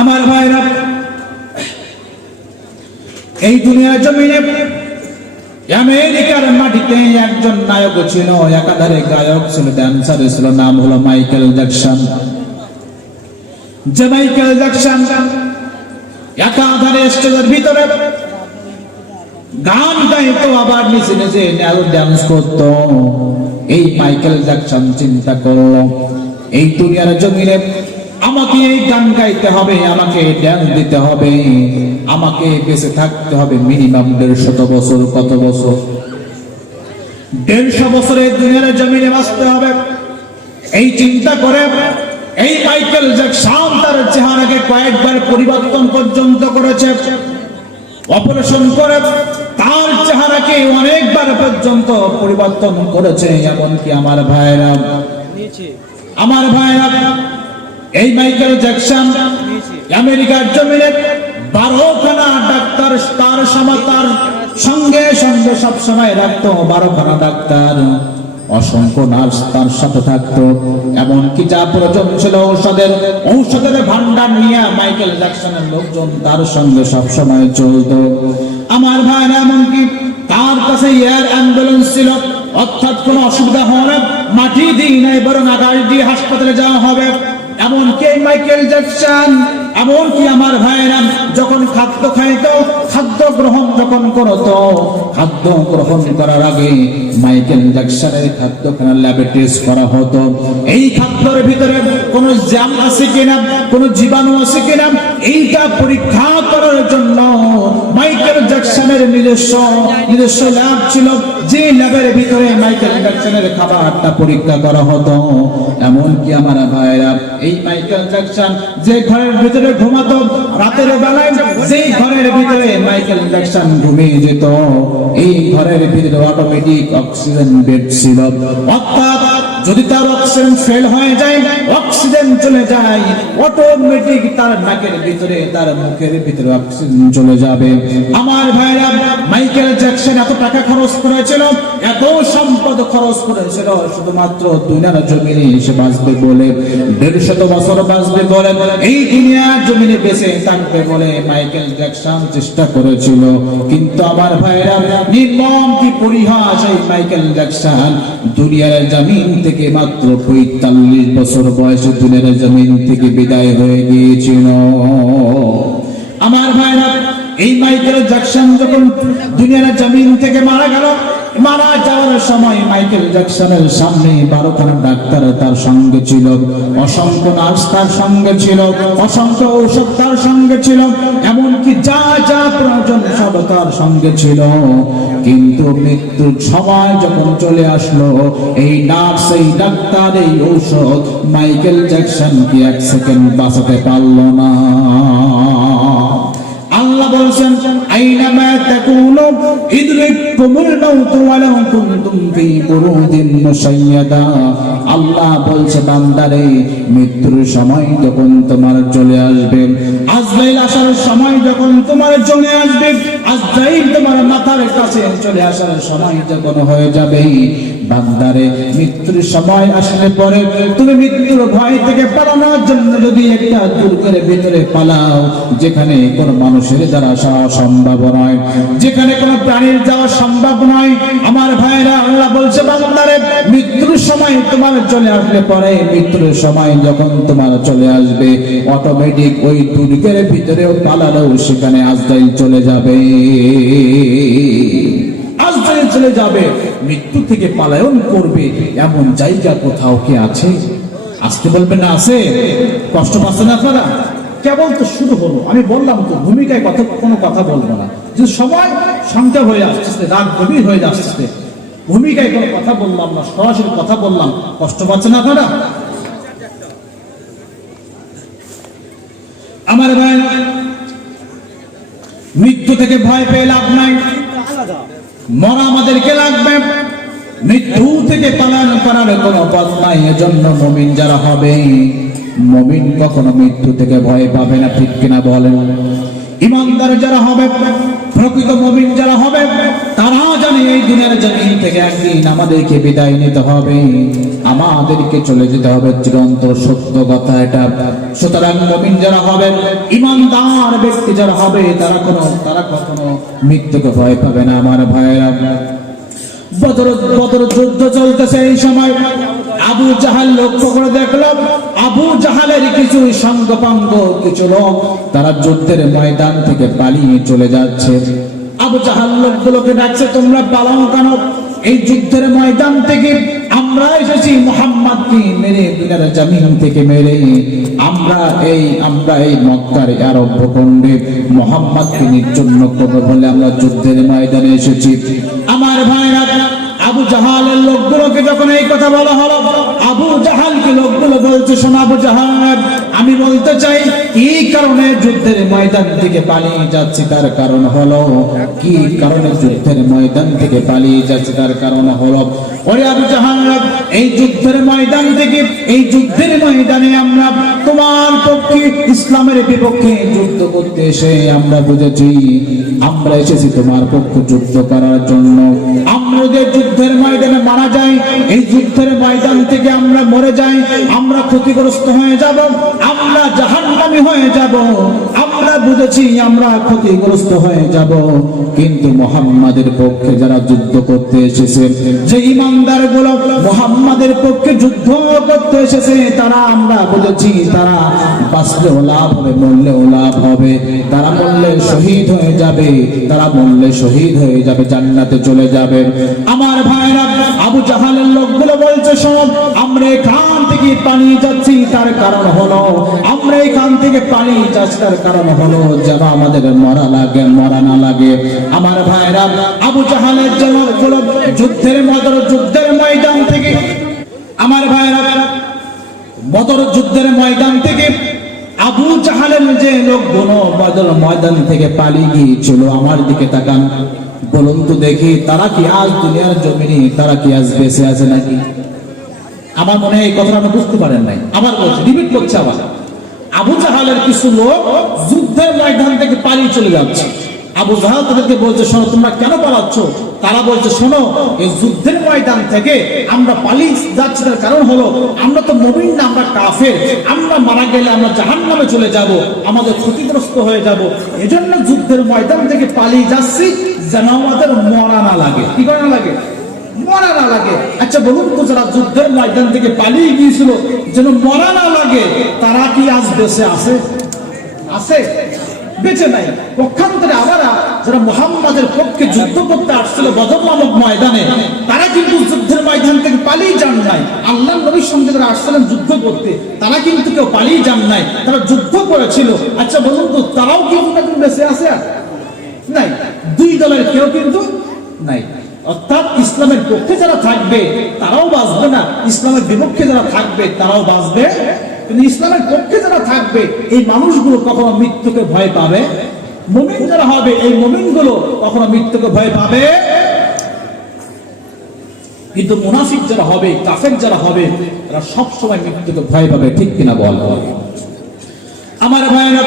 আমার ভাইরা, এই দুনিয়ার জমিনে আমেরিকার মাটিতে একজন নায়ক ছিল, একাধারে গায়ক ছিল, ড্যান্সার ছিল, নাম হলো মাইকেল জ্যাকসন। যে মাইকেল জ্যাকসন একাধারে স্টেজের ভিতরে গান গাইতো, আবার নিচে নিচে ড্যান্স করতো। এই মাইকেল জ্যাকসন চিন্তা করলো, এই দুনিয়ার জমিনে আমাকে এই গান গাইতে হবে, আমাকে ড্যান্স দিতে হবে, আমাকে বেঁচে থাকতে হবে মিনিমাম 150 বছর। কত বছর? 150 বছরে দুনিয়ার জমিনে বাঁচতে হবে। এই চিন্তা করে এই মাইকেল জ্যাকসন তার চেহারাকে কয়েকবার পরিবর্তন পর্যন্ত করেছে, অপারেশন করে তার চেহারাকে অনেকবার পর্যন্ত পরিবর্তন করেছে। এমনকি আমার ভাইরা, এই মাইকেল জ্যাকসন আমেরিকার জমিনে 12খানা ডাক্তার তার সঙ্গে সব সময় রাখতো। 12খানা ডাক্তার, অসংখ্য নার্স তার সাথে থাকতো। এমনকি যা প্রয়োজন ছিল ঔষধের ভান্ডার নিয়ে মাইকেল জ্যাকসনের লোকজন তার সঙ্গে সব সময় চলতো। আমার ভাইরা, এমনকি তার কাছে এয়ার অ্যাম্বুলেন্স ছিল, অর্থাৎ কোনো অসুবিধা হবে মাটি দিয়ে নাই, বরং আকাশ দিয়ে হাসপাতালে যাওয়া হবে। এমনকি এই মাইকেল জ্যাকসন, এমনকি আমার ভাইরা যখন খাদ্য খাইতো, খাদ্য গ্রহণ যখন করতো, খাদ্য গ্রহণ করার আগে মাইকেল জ্যাকসনের খাদ্যখানা ল্যাবে টেস্ট করা হতো। এই খাদ্যের ভিতরে কোনো জ্যাম আছে কিনা, কোনো জীবাণু আছে কিনা, এইটা পরীক্ষা করার জন্য মাইকেল জ্যাকসনের নিজস্ব ল্যাব ছিল, যে ল্যাবের ভিতরে মাইকেল জ্যাকসনের খাবারটা পরীক্ষা করা হতো। এমনকি আমার ভাইরা, এই মাইকেল জ্যাকসন যে ঘরের ভিতরে ঘুমাতো, রাতের বেলায় যেই ঘরের ভিতরে মাইকেল জ্যাকসন ঘুমিয়ে যেত, এই ঘরের ভিতরে অটোমেটিক অক্সিজেন বেড ছিল। অর্থাৎ যদি তার অক্সিজেন ফেল হয়ে যায়, অক্সিজেন চলে যায়, অটোমেটিক তার নাকের ভিতরে, তার মুখের ভিতরে অক্সিজেন চলে যাবে। আমার ভাইরা, মাইকেল জ্যাকসন এত টাকা খরচ করেছিল, এত সম্পদ খরচ করেছিল শুধুমাত্র দুনিয়ার জমিনে এসে বাঁচবে বলে, 150 বছর বাঁচবে বলে, এই দুনিয়ার জমিনে বেঁচে থাকবে বলে মাইকেল জ্যাকসন চেষ্টা করেছিল। কিন্তু আমার ভাইরা, নির্মম কি পরিহাস, এই মাইকেল জ্যাকসন দুনিয়ার জমিন থেকে মাত্র 45 বছর বয়সে দুনিয়ার জমিন থেকে বিদায় হয়ে গিয়েছিল। আমার ভাইরা, এই মাইকেল জ্যাকসন যখন দুনিয়ার জমিন থেকে মারা গেল, মারা যাওয়ার সময় মাইকেল জ্যাকসনের সামনে 12খানা ডাক্তার তার সঙ্গে ছিল, অসংখ্য নার্স তার সঙ্গে ছিল, অসংখ্য ঔষধ তার সঙ্গে ছিল, এমনকি যা যা প্রয়োজন সব তার সঙ্গে ছিল। কিন্তু মৃত্যুর সময় যখন চলে আসলো, এই নার্স, এই ডাক্তার, এই ঔষধ মাইকেল জ্যাকসনকে 1 সেকেন্ড বাঁচাতে পারল না। আল্লাহ বলছেন, আইনামা তাকুনু ইদরিকুমুল মাউত ওয়ালাউ কুনতুম ফি বুরুদিন মুশাইয়াদা। আল্লাহ বলছে, বান্দারে, মৃত্যুর সময় যখন তোমার চলে আসবে, আজরাইল আসার সময় যখন তোমার চলে আসবে, আজরাইল তোমার মাথার কাছে চলে আসার সময় যখন হয়ে যাবে, বান্দারে, মৃত্যুর সময় আসলে পরে তুমি মৃত্যুর ভয় থেকে পালানোর জন্য যদি একটা দুর্গের ভিতরে পালাও, যেখানে কোনো মানুষের দ্বারা যাওয়া সম্ভব নয়, যেখানে কোনো প্রাণীর যাওয়া সম্ভব নয়, আমার ভাইরা, আল্লাহ বলছে, বান্দারে, মৃত্যুর সময় তোমার চলে আসলে পরে, মৃত্যুর সময় যখন তোমার চলে আসবে, অটোমেটিক ওই দুর্গের ভিতরেও পালালেও সেখানে আজরাইল চলে যাবে, আজরাইল চলে যাবে। মৃত্যু থেকে পালায়ন করবে এমন জায়গা কোথাও কি আছে? আজকে বলবেন না আছে? কষ্ট পাচ্ছেন আপনারা? কেবল তো শুরু হলো, আমি বললাম তো ভূমিকায় কোনো কথা বলবো না, যে সময় সংখ্যা হয়ে আসছে, রাত গভীর হয়ে আসছে, ভূমিকায় কোনো কথা বললাম না, সরাসরি কথা বললাম। কষ্ট পাচ্ছেন আপনারা? আমার ভাই, মৃত্যু থেকে ভয় পেয়ে লাভ নাই, মরা আমাদেরকে লাগবে, মৃত্যু থেকে পালানো করার কোনো পথ নাই। এজন্য মুমিন যারা হবে, মুমিন কখনো মৃত্যু থেকে ভয় পাবে না, ঠিক কিনা বলেন? ইমানদার যারা হবে প্রকৃত মুমিন যারা হবে তারা জানে এই দুনিয়ার জমিন থেকে একদিন আমাদেরকে বিদায় নিতে হবে, আমাদেরকে চলে যেতে হবে, চিরন্তর সত্য কথা এটা। সুতরাং মুমিন যারা হবে, ঈমানদার ব্যক্তি যারা হবে, তারা কখনো মৃত্যুকে ভয় পাবে না। আমার ভাইয়েরা, বদর যুদ্ধ চলতেছে, এই সময় আবু জাহাল লক্ষ্য করে দেখলো আবু জাহালের কিছু সঙ্গপাঙ্গ কিছু লোক তারা যুদ্ধের ময়দান থেকে পালিয়ে চলে যাচ্ছে। আবু জাহাল লোকগুলোকে ডাকছে, তোমরা পালাও কেন? এই যুদ্ধের ময়দান থেকে আমরা এসেছি মুহাম্মদকে মেরে, দুনিয়ার জমিন থেকে মেরে আমরা এই মক্কার আরব ভূখণ্ডে মুহাম্মদকে নির্জন্য করব বলে আমরা যুদ্ধের ময়দানে এসেছি। আমার ভাইরা, আবু জাহালের লোকগুলোকে যখন এই কথা বলা হলো, আবু জাহালকে লোকগুলো বলছে, শোনো আবু জাহাল, আমি বলতে চাই কি কারণে যুদ্ধের ময়দান থেকে পালিয়ে যাচ্ছি, তার কারণ হলো কি কারণে যুদ্ধের ময়দান থেকে পালিয়ে যাচ্ছি, তার কারণ হলো, ওরে আবু জাহাল, এই যুদ্ধের ময়দান থেকে, এই যুদ্ধের ময়দানে আমরা তোমার পক্ষে, ইসলামের বিপক্ষে যুদ্ধ করতে এসে আমরা বুঝেছি আমরা এসেছি তোমার পক্ষে যুদ্ধ করার জন্য। আমরা যে যুদ্ধের ময়দানে মারা যাই, এই যুদ্ধের ময়দান থেকে আমরা মরে যাই, আমরা ক্ষতিগ্রস্ত হয়ে যাব, আমরা জাহান্নামী হয়ে যাব, আমরা বুঝেছি আমরা ক্ষতিগ্রস্ত হয়ে যাব। কিন্তু মুহাম্মাদের পক্ষে যারা যুদ্ধ করতে এসেছে, যে ঈমানদার গুলো মুহাম্মাদের পক্ষে যুদ্ধ করতে এসেছে, তারা আমরা বুঝেছি তারা বাঁচলেও লাভ হবে, মরলেও লাভ হবে, তারা মরলে শহীদ হয়ে যাবে, তারা মরলে শহীদ হয়ে যাবে, জান্নাতে চলে যাবে। আমার ভাইরা, আবু জাহালের লোকগুলো বলছে, শোন, আমরা এখান থেকে পালিয়ে যাচ্ছি, তার কারণ হলো, আমরা এখান থেকে পালিয়ে যাচ্ছি তার কারণ হলো যেন আমাদের মরা লাগে, মরা না লাগে। আমার ভাইরা, আবু জাহালের লোকগুলো যুদ্ধের ময়দান থেকে, আমার ভাইরা, বদর যুদ্ধের ময়দান থেকে আবু জাহালের যে লোকগুলো বদর ময়দান থেকে পালিয়ে গিয়েছিল, আমার দিকে তাকান, বলুন তো দেখি তারা কি আজ দুনিয়ার জমিনে, তারা কি আজ বেঁচে আছে নাকি? আমার মনে হয় এই কথাটা আপনি বুঝতে পারেন নাই। আবার বলছি, রিপিট করছে আবার, আবু জাহালের কিছু লোক যুদ্ধের ময়দান থেকে পালিয়ে চলে যাচ্ছে। আবু জাহাল তাদেরকে বলছে, শোনো, তোমরা কেন পালাচ্ছ? তারা বলছে, শোনো, এই যুদ্ধের ময়দান থেকে আমরা পালিয়ে যাচ্ছি তার কারণ হলো আমরা তো মুমিন না, আমরা কাফের, আমরা মারা গেলে আমরা জাহান্নামে চলে যাব, আমাদের ক্ষতিগ্রস্ত হয়ে যাব, এজন্য যুদ্ধের ময়দান থেকে পালিয়ে যাচ্ছি যেন আমাদের মরা না লাগে। কি করে না লাগে? মরা না লাগে। আচ্ছা বলুন তো, যারা যুদ্ধের ময়দান থেকে পালিয়ে গিয়েছিল যেন মরা না লাগে, তারা কি আজ বেঁচে আছে? আছে? বেঁচে নাই। পক্ষান্তরে আবার যারা মুহাম্মাদের পক্ষে যুদ্ধ করতে আসছিল বদর নামক ময়দানে, তারা কিন্তু যুদ্ধের ময়দান থেকে পালিয়ে যান নাই। আল্লাহর নবীর সঙ্গে যারা আসছিলেন যুদ্ধ করতে, তারা কিন্তু কেউ পালিয়ে যান নাই, তারা যুদ্ধ করেছিল। আচ্ছা বলুন তো, তারাও কি বেঁচে আছে? নাই। দুই দলের কেউ কিন্তু নাই। অর্থাৎ ইসলামের পক্ষে যারা থাকবে তারাও বাঁচবে না, ইসলামের বিপক্ষে যারা থাকবে তারাও বাঁচবে, কিন্তু ইসলামের পক্ষে যারা থাকবে এই মানুষগুলো কখনো মৃত্যুকে ভয় পাবে? মুমিন যারা হবে এই মুমিনগুলো কখনো মৃত্যুকে ভয় পাবে? কিন্তু মুনাফিক যারা হবে, কাফের যারা হবে, তারা সব সময় মৃত্যুকে ভয় পাবে। ঠিক কিনা বল? আমার ভাইরা,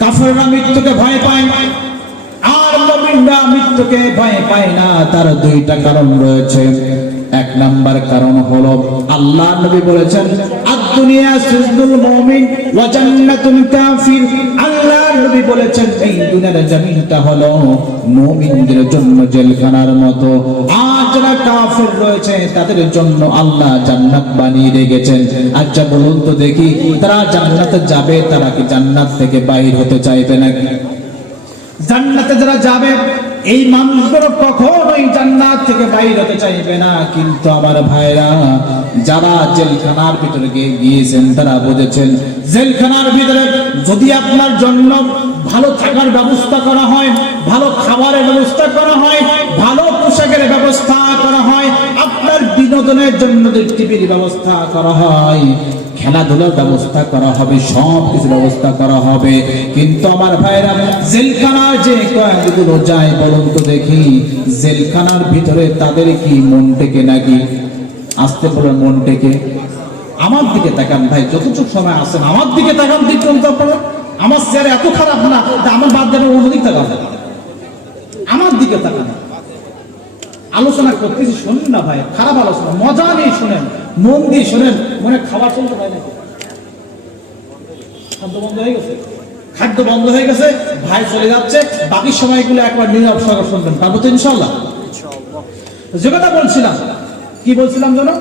কাফেররা মৃত্যুকে ভয় পায় আর মুমিনরা মৃত্যুকে ভয় পায় না। তার দুইটা কারণ রয়েছে। এক নাম্বার কারণ হলো, আল্লাহর নবী বলেছেন, আদ-দুনিয়া সিজনুল মুমিন ওয়া জান্নাতুল কাফির। আল্লাহর নবী বলেছেন, এই দুনিয়ার জমিনটা হলো মুমিনদের জন্য জেলখানার মতো, আর যারা কাফের রয়েছে তাদের জন্য আল্লাহ জান্নাত বানিয়ে রেখেছেন। আচ্ছা বলুন তো দেখি, তারা জান্নাতে যাবে, তারা কি জান্নাত থেকে বাইরে হতে চাইবে নাকি? জান্নাতে যারা যাবে এই মানুষগুলো কখনোই জান্নাত থেকে বাইরে হতে চাইবে না। কিন্তু আমার ভাইরা, যারা জেলখানার ভিতরে গিয়েছেন তারা বুঝেছেন, জেলখানার ভিতরে যদি আপনার জন্য ভালো থাকার ব্যবস্থা করা হয়, ভালো খাবারের ব্যবস্থা করা হয়, ভালো পোশাকের ব্যবস্থা করা হয়, আপনার বিনোদনের জন্য টিভির ব্যবস্থা করা হয়, খেলাধুলার ব্যবস্থা করা হবে, সব কিছু ব্যবস্থা করা হবে, কিন্তু আমার ভাইরা জেলখানার যে কয়েকগুলো যায়, বলুন তো দেখি, জেলখানার ভিতরে তাদের কি মন টেকে নাকি? আসতে বলেন, মন টেকে? আমার দিকে তাকান ভাই, যতটুকু সময় আসেন আমার দিকে তাকান, ঠিক বলতে আপনারা আমার চেহারা এত খারাপ না যে আমার বাদ দেবে অন্যদিক তাকাবে, আমার দিকে তাকাবে। আলোচনা করতেছি, শুনুন না ভাই, খারাপ আলোচনা, মজা নেই, শুনেন, মন দিয়ে শুনেন। মনে খাবার চলতে পারে নাকি? খাদ্য বন্ধ হয়ে গেছে, খাদ্য বন্ধ হয়ে গেছে, ভাই চলে যাচ্ছে, বাকি সময়গুলো একবার নীরব সরব শুনবেন, পারবো তো ইনশাআল্লাহ। যে কথা বলছিলাম, কি বলছিলাম জানো?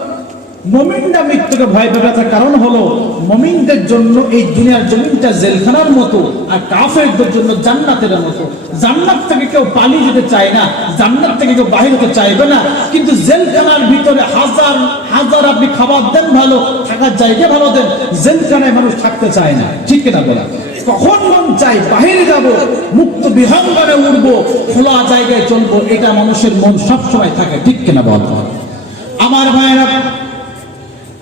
মুমিনরা মৃত্যুকে ভয় পাবে, তার কারণ হলো মুমিনদের জন্য এই দুনিয়ার জমিনটা জেলখানার মতো, আর কাফেরদের জন্য জান্নাতের মতো। জান্নাত থেকে কেউ পালিয়ে যেতে চায় না, জান্নাত থেকে কেউ বাহির হতে চাইবে না, কিন্তু জেলখানার ভিতরে হাজার হাজার আপনি খাবার দেন ভালো, থাকার জায়গা ভালো দেন, জেলখানায় মানুষ থাকতে চায় না, ঠিক কিনা বলা? কখন মন চাই বাহিরে যাব, মুক্ত বিহঙ্গনে উঠবো, খোলা জায়গায় চলবো, এটা মানুষের মন সবসময় থাকে, ঠিক কিনা বল? আমার ভাইয়েরা,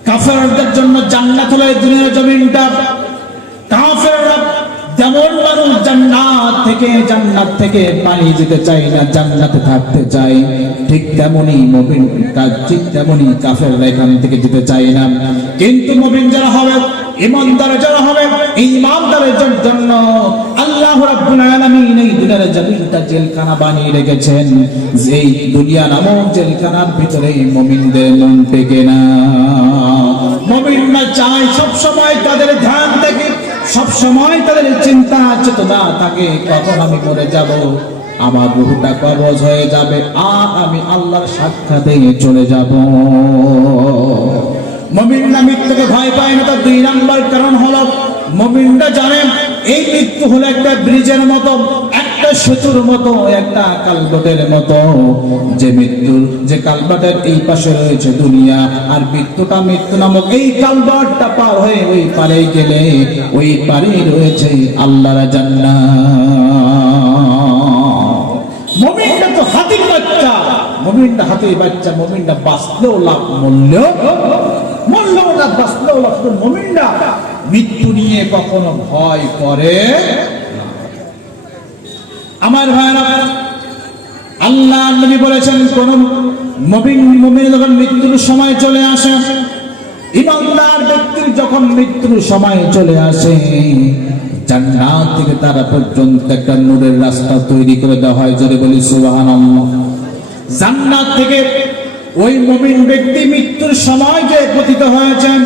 কাফেরদের জন্য জান্নাত হলো এই দুনিয়ার জমিনটা। কাফেররা যেমন মানুষ জান্নাত থেকে পালিয়ে যেতে চায় না, জান্নাতে থাকতে চায়, ঠিক তেমনি মুমিন, ঠিক তেমনি কাফেররা এখান থেকে যেতে চায় না। কিন্তু মুমিন যারা হবে, ঈমানদার যারা হবে, এই ঈমানদারের জন্য আল্লাহ রাব্বুল আলামিন এই দুনিয়ার জমিনটা জেলখানা বানিয়ে রেখেছেন। যেই দুনিয়া নামক জেলখানার ভিতরে মুমিনদের মন টেকে না। মুমিনরা চায় সব সময় তাদের ধ্যান থেকে, সব সময় তাদের চিন্তা চেতনা থাকে, কখন আমি মরে যাব, আমার রূহটা কবজ হয়ে যাবে, আর আমি আল্লাহর সাক্ষাতে চলে যাব। মুমিনরা মৃত্যুকে ভয় পায় না, তার 2 নম্বর কারণ হলো মুমিনরা জানেন এই মৃত্যু হলো একটা ব্রিজের মতো, একটা সেতুর মতো, একটা কালভার্টের মতো, যে কালভার্টের এই পাশে রয়েছে দুনিয়া, আর মৃত্যুটা, মৃত্যু নামক এই কালভার্টটা পার হয়ে ওই পারে গেলে ওই পারে রয়েছে আল্লাহর জান্নাত। মুমিনটা তো হাতির বাচ্চা, মুমিনটা হাতির বাচ্চা, মুমিনটা বাঁচলেও লাভ, মরলেও লাভ, বাঁচলেও লাভ। মুমিনরা মৃত্যু নিয়ে কখনো ভয় করে না। আমার ভাইরা, আল্লাহ নবী বলেছেন, কোন মুমিন যখন মৃত্যুর সময় চলে আসে, ঈমানদার ব্যক্তির যখন মৃত্যুর সময় চলে আসে, জান্নাত থেকে তারা পর্যন্ত একটা নূরের রাস্তা তৈরি করে দেওয়া হয়। জোরে বলি সুবহানাল্লাহ। জান্নাত থেকে ওই মুমিন ব্যক্তি মৃত্যুর সময় যে পতিত হয়েছেন,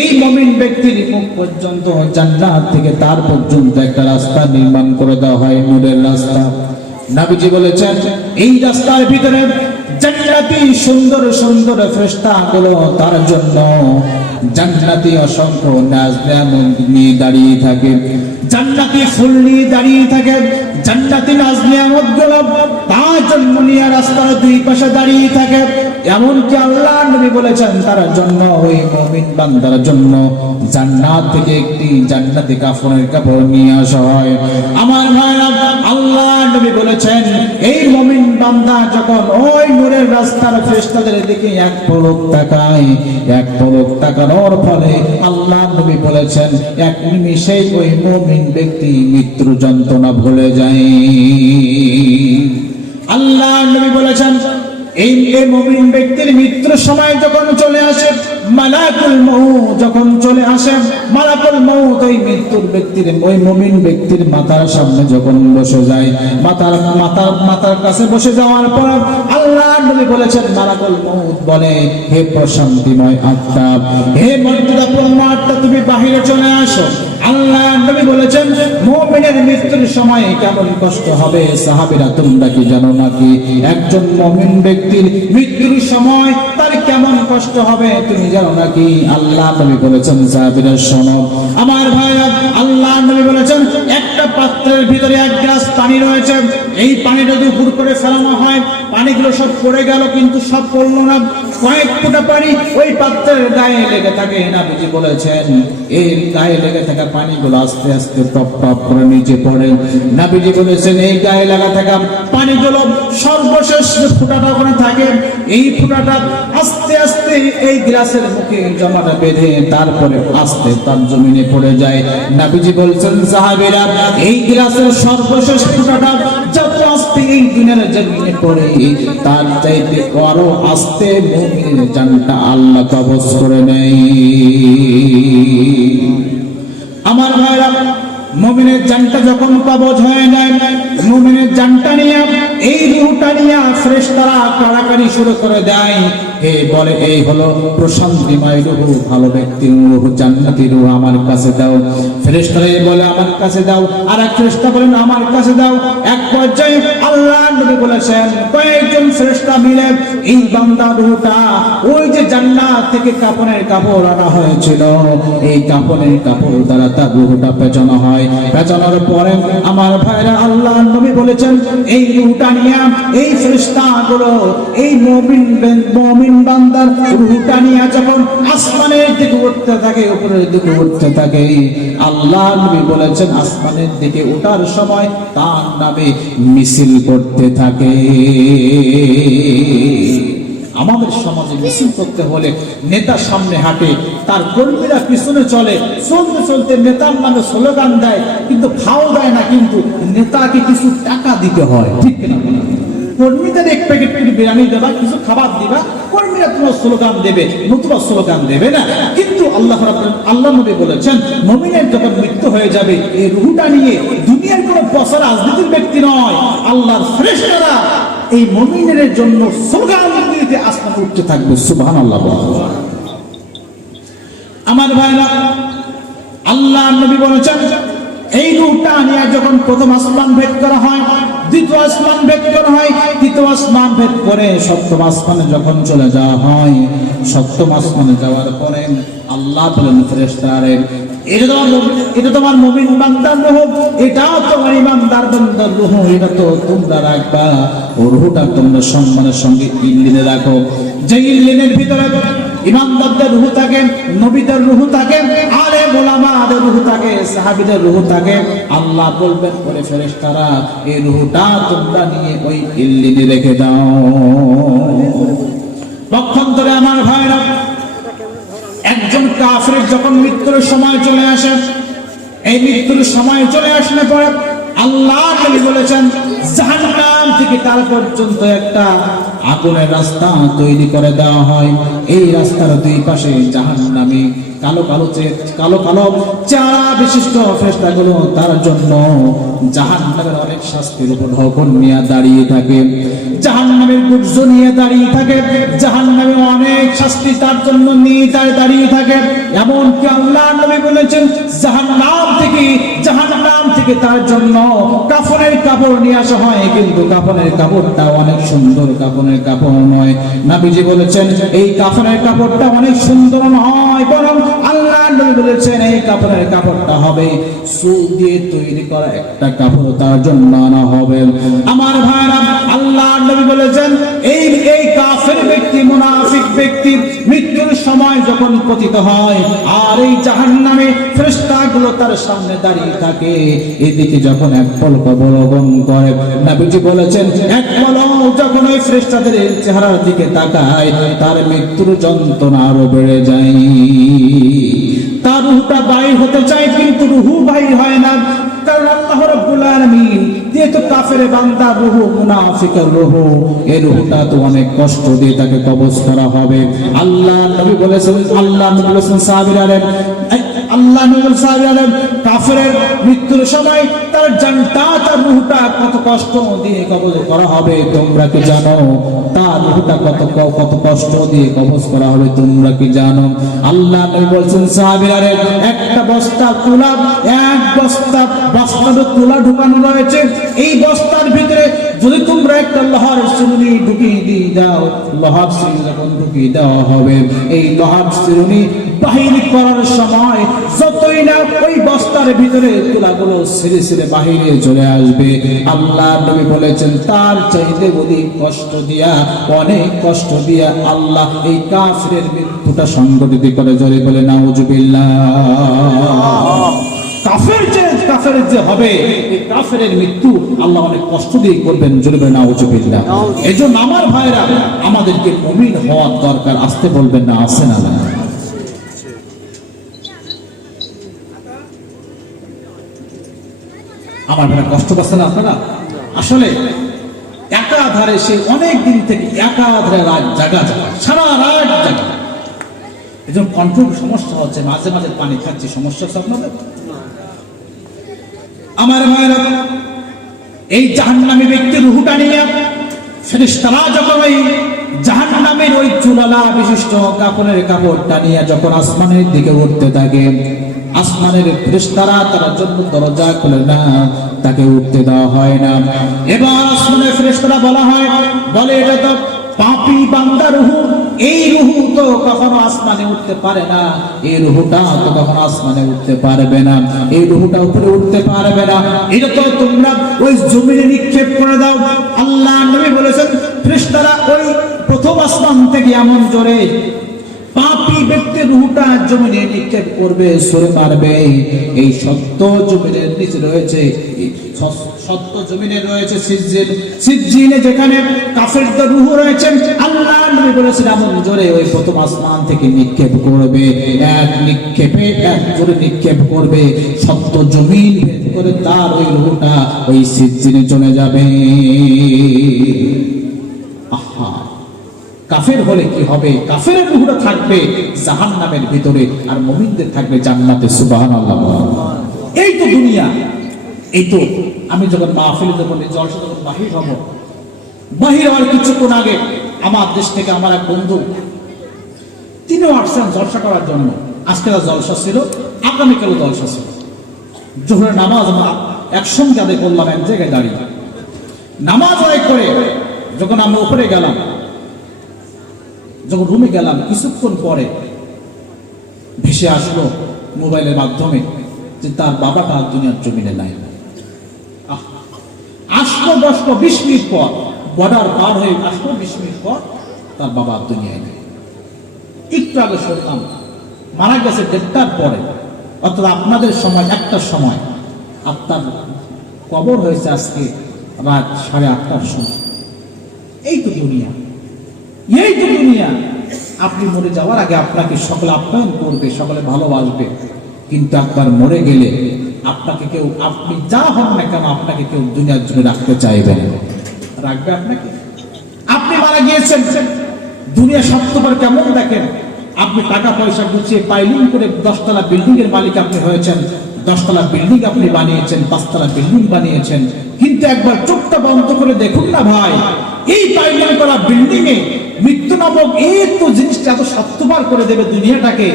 এই মুমিন ব্যক্তির মুখ পর্যন্ত জান্নাত থেকে তার পর্যন্ত একটা রাস্তা নির্মাণ করে দেওয়া হয়, নূরের রাস্তা। নবীজি বলেছেন, এই রাস্তার ভিতরে জান্নাতি সুন্দর সুন্দর ফেরেশতাগুলো তার জন্য জান্নাতি অসংখ্য নাজনিয়ামত নিয়ে দাঁড়িয়ে থাকে, জান্নাতি ফুল নিয়ে দাঁড়িয়ে থাকে, জান্নাতি নাজনিয়ামতগুলো তার জন্য নিয়ে রাস্তার 2 পাশে দাঁড়িয়ে থাকে। এমনকি আল্লাহ নবী বলেছেন, তার জন্য, ওই মুমিন বান্দার জন্য জান্নাত থেকে একটি জান্নাতি কাফনের কাপড় নিয়ে আসা হয়। আমার ভাইরা, আল্লাহ নবী বলেছেন, এই মুমিন বান্দা যখন ওই নূরের রাস্তার ফেরেশতাদের দিকে এক পলক তাকায়, এক পলক তাকানোর ফলে আল্লাহ নবী বলেছেন, এক নিমিষেই ওই মুমিন ব্যক্তি মৃত্যুর যন্ত্রণা ভুলে যায়। আল্লাহ নবী বলেছেন, এই মুমিন ব্যক্তির মৃত্যুর সময় যখন চলে আসে, মালাকুল মউত যখন চলে আসে, মালাকুল মউত ওই মৃত্যুর ব্যক্তির, ওই মুমিন ব্যক্তির মাথার সামনে যখন বসে যায়, মাথার কাছে বসে যাওয়ার পর আল্লাহ নবী বলেছেন, মালাকুল মউত বলে, হে প্রশান্তিময় আত্মা, হে মর্যাদাপূর্ণ আত্মা, তুমি বাহিরে চলে আসো। আল্লাহ নবী বলেছেন, মুমিনের মৃত্যুর সময় কেমন কষ্ট হবে সাহাবীরা তোমরা কি জানো নাকি? একজন মুমিন ব্যক্তির মৃত্যুর সময় তার কেমন কষ্ট হবে তুমি জানো নাকি? আল্লাহ নবী বলেছেন, সাহাবীরা শোনো। আমার ভাইরা, আল্লাহ নবী বলেছেন, একটা পাত্রের ভিতরে 1 গ্লাস পানি রয়েছে, এই পানিটা যদি উপর করে ফেলানো হয়, পানিগুলো সব পড়ে গেল, কিন্তু সব পড়লো না, কয়েক ফোঁটা পানি ওই পাত্রের গায়ে লেগে থাকে। নবীজি বলেছেন, এই গায়ে লেগে থাকা পানিগুলো আস্তে আস্তে টপ টপ করে নিচে পড়ে। নবীজি বলেছেন, এই গায়ে লাগা থাকা পানিগুলো সর্বশেষ ফোঁটাটা ওখানে থাকে, এই ফোঁটাটা আস্তে আস্তে এই গ্লাসের মুখে জমাটা বেঁধে তারপরে আস্তে তার জমিনে পড়ে যায়। নবীজি বলছেন, সাহাবীরা, এই গ্লাসের সর্বশেষ ফোঁটাটা যত আস্তে এই দুনিয়ার জমিনে পড়ে, তার চাইতে আরো আস্তে মুমিনের জানটা আল্লাহ কবজ করে নেয়। আমার ভাইরা, মুমিনের জানটা যখন কবজ হয়ে যায়, মুমিনের জানটা নিয়ে এই রূহটা নিয়ে ফেরেশতারা কাড়াকাড়ি শুরু করে দেয়। বলে এই হলো প্রশান্তিময় রূহ, ভালো ব্যক্তির রূহ, জান্নাতি রূহ, আমার কাছে দাও। ফেরেশতারা বলে আমার কাছে দাও, আর এক ফেরেশতা বলেন আমার কাছে দাও। এক পর্যায়ে আল্লাহর নবী বলেছেন কয়েকজন ফেরেশতা মিলে এই বান্দার রূহটা ওই যে জান্নাত থেকে কাফনের কাপড় আনা হয়েছিল, এই কাফনের কাপড় দ্বারা তার রূহটা পেঁচানো হয়। পেঁচানোর পরে আমার ভাইরা আল্লাহর নবী বলেছেন এই রূহটা নিয়ে এই ফেরেশতাগুলো এই মুমিন বান্দার রূহটা নিয়ে যখন আসমানের দিকে উঠতে থাকে, উপরের দিকে উঠতে থাকে, আল্লাহ নবী বলেছেন আসমানের দিকে ওঠার সময় তার নামে মিছিল করতে থাকে। আমাদের সমাজে মিছিল করতে হলে নেতা সামনে হাঁটে, তার কর্মীরা পিছনে চলে, চলতে চলতে নেতার নামে স্লোগান দেয়, কিন্তু খাও দেয় না, কিন্তু নেতাকে কিছু টাকা দিতে হয়, ঠিক না? কর্মীদের এক প্যাকেট বিরিয়ানি দেবা, কিছু খাবার দিবা, কর্মীরা তোমার স্লোগান দেবে, নতুবা স্লোগান দেবে না। কিন্তু আল্লাহ নবী বলেছেন মুমিনের যখন মৃত্যু হয়ে যাবে এই রূহটা নিয়ে দুনিয়ার কোনো বছর রাজনীতির ব্যক্তি নয়, আল্লাহর ফেরেশতারা এই মুমিনের জন্য স্লোগান দিতে আসমানে উঠতে থাকবে। সুবহানাল্লাহ। আমার ভাইরা আল্লাহর নবী বলেছেন এই রূহটা নিয়ে যখন প্রথম আসমান ভেদ করা হয়, দ্বিতীয় আসমান ভেদ করা হয়, তৃতীয় আসমান ভেদ করে সপ্তম আসমানে যখন চলে যাওয়া হয়, সপ্তম আসমানে যাওয়ার পরে আল্লাহ বলেন ফেরেশতারে এটা তোমার মুমিন বান্দার রূহ, এটাও তোমার ইমানদার বান্দার রূহ, এটা তো তোমরা রাখবা, ও রূহটা তোমরা সম্মানের সঙ্গে ইল্লিনে রাখো। যে ইল্লিনের ভিতরে ইমানদারদের রূহ থাকে, নবীদের রূহ থাকে, আলেম ওলামাদের রূহ থাকে, সাহাবীদের রূহ থাকে। আল্লাহ বলবেন করে ফেরেশতারা এই রূহটা তোমরা নিয়ে ওই ইল্লিনে রেখে দাও। পক্ষান্তরে আমার ভাইরা একজন কাফির যখন মৃত্যুর সময় চলে আসে, এই মৃত্যুর সময় চলে আসলে পরে আল্লাহ নবী বলেছেন জাহান্নাম থেকে তার পর্যন্ত একটা আগুনের রাস্তা তৈরি করে দেওয়া হয়। এই রাস্তার দুই পাশে জাহান্নামী কালো কালো চেহারা বিশিষ্ট ফেরেশতাগুলো তার জন্য জাহান্নামের অনেক শাস্তির উপর হুকুম নিয়ে দাঁড়িয়ে থাকে, জাহান্নামের গুর্জ নিয়ে দাঁড়িয়ে থাকে, জাহান্নামে অনেক শাস্তি তার জন্য নিয়ে দাঁড়িয়ে থাকে। এমনকি আল্লাহ নবী বলেছেন জাহান্নাম থেকে তার জন্য কাফনের কাপড় নিয়ে আসা হয়, কিন্তু কাফনের কাপড়টা অনেক সুন্দর কাফনের কাপড় নয়। নবীজি বলেছেন এই কাফনের কাপড়টা অনেক সুন্দর নয়, বরং আল্লাহ নবী বলেছেন এই কাপড়ের কাপড়টা হবে সুই দিয়ে তৈরি করা একটা কাপড় তার জন্য আনা হবে। আমার ভাইরা আল্লাহ নবী বলেছেন এই কাফের ব্যক্তি, মুনাফিক ব্যক্তি মৃত্যুর সময় যখন পতিত হয় আর এই জাহান্নামে ফেরেশতাগুলো তার সামনে দাঁড়িয়ে থাকে, এদিকে যখন এক পলক অবলোকন করে, নবীজি বলেছেন এক পলক যখন ওই ফেরেশতাদের চেহারার দিকে তাকায় তার মৃত্যুর যন্ত্রণা আরো বেড়ে যায়। তার রূহটা বাইর হতে চায় কিন্তু রূহ বাইর হয় না, কারণ আল্লাহ রাব্বুল আলামিন যেহেতু কাফের বান্দা রূহ, মুনাফিকের রূহ, এই রূহটা তো অনেক কষ্ট দিয়ে তাকে কবজ করা হবে। আল্লাহ নবী বলেছেন সাহাবীরা কাফেরের মৃত্যুর সময় তার জানটা তার রূহটা কত কষ্ট দিয়ে কবজ করা হবে তোমরা কি জানো? তার রূহটা কত কষ্ট দিয়ে কবজ করা হবে তোমরা কি জানো? আল্লাহ নবী বলছেন সাহাবীরা একটা বস্তা তুলা, এক বস্তার তুলা ঢুকানো রয়েছে, এই বস্তার ভিতরে যদি তোমরা একটা লোহার চিরুনি ঢুকিয়ে দিয়ে দাও, লোহার চিরুনি যখন ঢুকিয়ে দেওয়া হবে এই লোহার চিরুনি বাহির করার সময় যতই না ওই বস্তার ভিতরে তুলাগুলো ছিঁড়ে ছিঁড়ে বাহিরে চলে আসবে, আল্লাহ নবী বলেছেন তার চাইতে অধিক অনেক কষ্ট দিয়া আল্লাহ এই কাফিরের মৃত্যুটা সংগঠিত করে। জোরে বলে নাউজুবিল্লাহ। কাফের যে হবে এই কাফেরের মৃত্যু আল্লাহ অনেক কষ্ট দিয়ে করবেন। জোরে বলে নাউজুবিল্লাহ। এজন্য আমার ভাইরা আমাদেরকে মুমিন হওয়ার দরকার। আসতে বলবেন না, আসে না? আমার ভাইরা কষ্ট পাচ্ছেন আপনারা? আসলে একাধারে সে অনেক দিন থেকে একাধারে রাত জাগা সারা রাত জাগা, এজন্য কন্ট্রোল সমস্যা হচ্ছে, মাঝে মাঝে পানি খাচ্ছি, সমস্যা হচ্ছে আপনাদের? আমার ভাইরা, এই জাহান্নামী ব্যক্তির রূহটা নিয়ে ফেরেশতারা যখন ওই জাহান্নামের ওই চুলালা বিশিষ্ট কাপড়ের কাপড়টা নিয়ে যখন আসমানের দিকে উঠতে থাকে, আসমানের ফেরেশতারা তার জন্য দরজা খুলে না, তাকে উঠতে দেওয়া হয় না। এবার আসমানের ফেরেশতারা বলে এটা তো পাপী বান্দার রূহ, এই রূহ তো কখনো আসমানে উঠতে পারে না, এই রূহটা তো কখনো আসমানে উঠতে পারবে না, এই রূহটা উপরে উঠতে পারবে না, এটা তো তোমরা ওই জমিনে নিক্ষেপ করে দাও। আল্লাহ নবী বলেছেন ফেরেশতারা ওই প্রথম আসমান থেকে এমন জোরে পাপী ব্যক্তির রূহটা জমিনে নিক্ষেপ করবে, সরে মারবে। এই সত্য জমিনের নিচে রয়েছে, সত্য জমিনে রয়েছে সিজ্জিন, সিজ্জিনে যেখানে কাফেরদের রূহ রয়েছে, আল্লাহ নবী বলেছেন এমন জোরে ওই প্রথম আসমান থেকে নিক্ষেপ করবে, এক নিক্ষেপে এক জোরে নিক্ষেপ করবে, সত্য জমিন ভেদ করে তার ওই রূহটা ওই সিজ্জিনে চলে যাবে। আহা, কাফের হলে কি হবে? কাফেরের রূহটা থাকবে জাহান্নামের ভিতরে আর মুমিনদের থাকবে জান্নাতে। সুবহানাল্লাহ। এই তো দুনিয়া। এই তো আমি যখন মাহফিলে যখন জলসা যখন বাহির হব, বাহির হওয়ার কিছুক্ষণ আগে আমার দেশ থেকে আমার এক বন্ধু, তিনিও আসছেন জলসা করার জন্য। আজকে জলসা ছিল, আগামীকালও জলসা ছিল। জোহরের নামাজ আমরা একসঙ্গে আদায় করলাম এক জায়গায় দাঁড়িয়ে। নামাজ আদায় করে যখন আমরা উপরে গেলাম, যখন রুমে গেলাম, কিছুক্ষণ পরে ভেসে আসলো মোবাইলের মাধ্যমে যে তার বাবাটা দুনিয়ার জমিনে নাই। আসলো 20 মিনিট পর, বর্ডার পার হয়ে আসলো 20 মিনিট পর তার বাবা দুনিয়ায় নেই। একটু আগে শুনলাম মারা গেছে 1:30টার পরে, অর্থাৎ আপনাদের সময় 1টার সময়। আপনার কবর হয়েছে আজকে রাত 8:30টার সময়। এই তো দুনিয়া, এই তো দুনিয়া। আপনি মরে যাওয়ার আগে আপনাকে সকলে আপ্যায়ন করবে, সকলে ভালোবাসবে, কিন্তু একবার মরে গেলে আপনাকে কেউ, আপনি যা হন না কেন, আপনাকে কেউ দুনিয়ার জন্য রাখতে চাইবে না। রাখবে আপনাকে? আপনি মারা গিয়েছেন, দুনিয়া স্বার্থপর কেমন দেখেন। আপনি টাকা পয়সা গুছিয়ে পাইলিং করে 10 তলা বিল্ডিং এর মালিক আপনি হয়েছেন, 10 তলা বিল্ডিং আপনি বানিয়েছেন, 5 তলা বিল্ডিং বানিয়েছেন, কিন্তু একবার চোখটা বন্ধ করে দেখুন না ভাই, এই পাইলিং করা বিল্ডিং এ মৃত্যু নামক এই তো জিনিসটা এত স্বার্থপর করে দেবে দুনিয়াটাকে।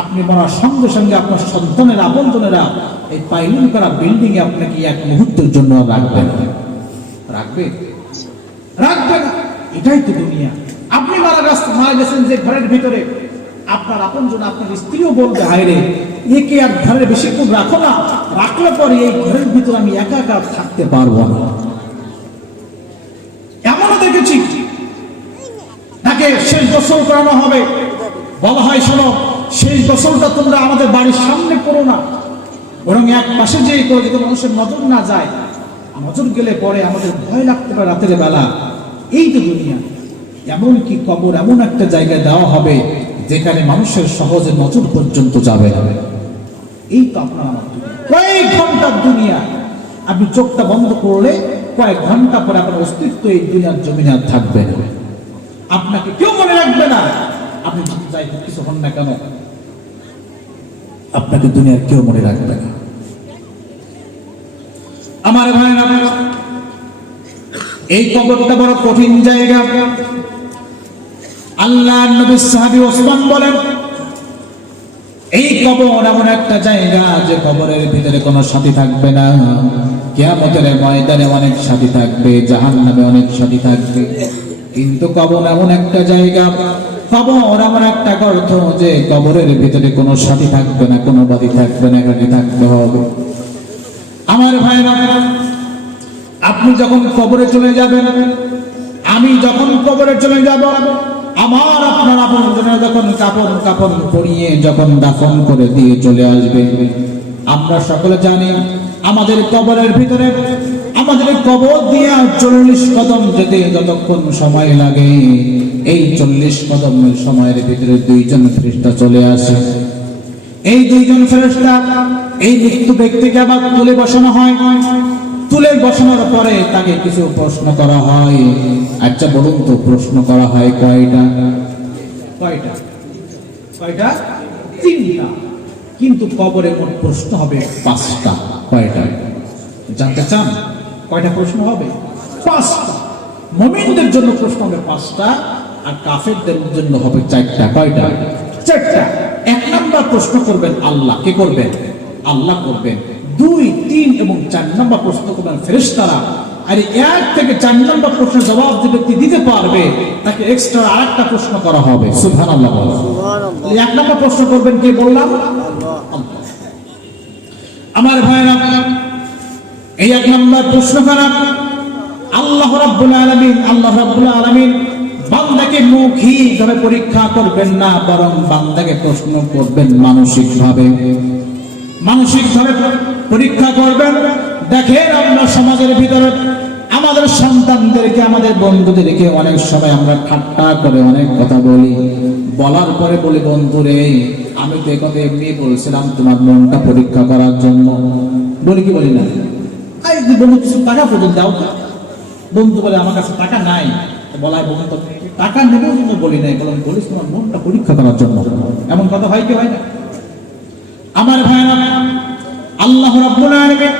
আপনি মরার সঙ্গে সঙ্গে আপনার সন্তানের আপনজনেরা এই পাইলিং করা বিল্ডিং এ আপনাকে এক মুহূর্তের জন্য রাখবে না। রাখবে? রাখবে না। এটাই তো দুনিয়া। আপনি মারা গেছেন যে ঘরের ভিতরে, আপনার আপনজন, আপনার স্ত্রীও বলবে হায় রে, একে আর ঘরে বেশিক্ষণ রাখো না, রাখলে পরে এই ঘরের ভিতরে আমি একা একা থাকতে পারবো না। এমনও দেখেছি তাকে শেষ গোসল করানো হবে, বলা হয় শোনো, শেষ গোসলটা তোমরা আমাদের বাড়ির সামনে করো না, বরং এক পাশে যে করে, যাতে মানুষের নজর না যায়। নজর গেলে পরে আমাদের ভয় লাগতে পারে রাতের বেলা। এই তো দুনিয়া। এমনকি কবর এমন একটা জায়গায় দেওয়া হবে যেখানে মানুষের সহজে নজর পর্যন্ত যাবে না। এই তো আপনার আমার কয়েক ঘন্টার দুনিয়া। আপনি চোখটা বন্ধ করলে কয়েক ঘন্টা পরে আপনার অস্তিত্ব এই দুনিয়ার জমিনে আর থাকবে না। আপনাকে কেউ মনে রাখবে না। আপনি যাই কিছু হন না কেন, আপনাকে দুনিয়ার কেউ মনে রাখবে না। আমার ভাইরা, এই কবরটা বড় কঠিন জায়গা। আল্লাহর নবী সাহাবী ওসমান বলেন, এই কবর এমন একটা জায়গা যে কবরের ভিতরে কোনো সাথী থাকবে না। কিয়ামতের ময়দানে অনেক সাথী থাকবে, জাহান্নামে অনেক সাথী থাকবে, কিন্তু কবর এমন একটা জায়গা, কবর এমন একটা গর্ত যে কবরের ভিতরে কোনো সাথী থাকবে না, কোনো বাদী থাকবে না, এখানে থাকতে হবে। আমার ভাইরা, আপনি যখন কবরে চলে যাবেন, আমি যখন কবরে চলে যাব, আমার আপনার আপনজনের যখন কাপড় পরিয়ে যখন দাফন করে দিয়ে চলে আসবে, আমরা সকলে জানি আমাদের কবরের ভিতরে, আমাদের কবর দিয়ে 40 কদম যেতে যতক্ষণ সময় লাগে, এই 40 কদমের সময়ের ভিতরে 2 জন ফেরেশতা চলে আসে। এই 2 জন ফেরেশতা এই মৃত্যু ব্যক্তিকে আবার তুলে বসানো হয়। তুলে বসানোর পরে তাকে কিছু প্রশ্ন করা হয়। আচ্ছা বলুন তো, প্রশ্ন করা হয় কয়টা? 3টা, কিন্তু কবরে মোট প্রশ্ন হবে 5টা। কয়টা? জানতে চান কয়টা প্রশ্ন হবে? 5টা। মুমিনদের জন্য প্রশ্ন হবে 5টা, আর কাফেরদের জন্য হবে 4টা। কয়টা? 4টা। 1 নাম্বার প্রশ্ন করবেন আল্লাহ। কে করবেন? আল্লাহ করবেন। 2, 3 এবং 4 নাম্বার প্রশ্ন করবেন ফেরেশতারা। আর 1 থেকে 4 নাম্বার প্রশ্নের জবাব যে ব্যক্তি দিতে পারবে তাকে এক্সট্রা আরেকটা প্রশ্ন করা হবে। সুবহানাল্লাহ বলেন। সুবহানাল্লাহ। 1 নাম্বার প্রশ্ন করবেন কে বললাম? আল্লাহ। আমার ভাইরা, এই 1 নাম্বার প্রশ্ন করা আল্লাহ রাব্বুল আলামিন বান্দাকে মৌখিকভাবে পরীক্ষা করবেন না, বরং বান্দাকে প্রশ্ন করবেন মানসিকভাবে পরীক্ষা করবেন। দেখেন, আমরা সমাজের ভিতরে আমাদের সন্তানদেরকে, আমাদের বন্ধুদেরকে অনেক সময় আমরা ঠাট্টা করে অনেক কথা বলি, বলার পরে বলি, বন্ধুরে আমি তো এই কথা এমনি বলছিলাম তোমার মনটা পরীক্ষা করার জন্য। বলি কি বলি না? এই যে বন্ধু কিছু টাকা পর্যন্ত দাও তো। বন্ধু বলে আমার কাছে টাকা নাই, বলা হয় বন্ধু টাকা নেবেও কিন্তু বলি নাই, বলিস তোমার মনটা পরীক্ষা করার জন্য। এমন কথা হয় কি হয় না? আমার ভাইরা, আল্লাহ রাব্বুল আলামিন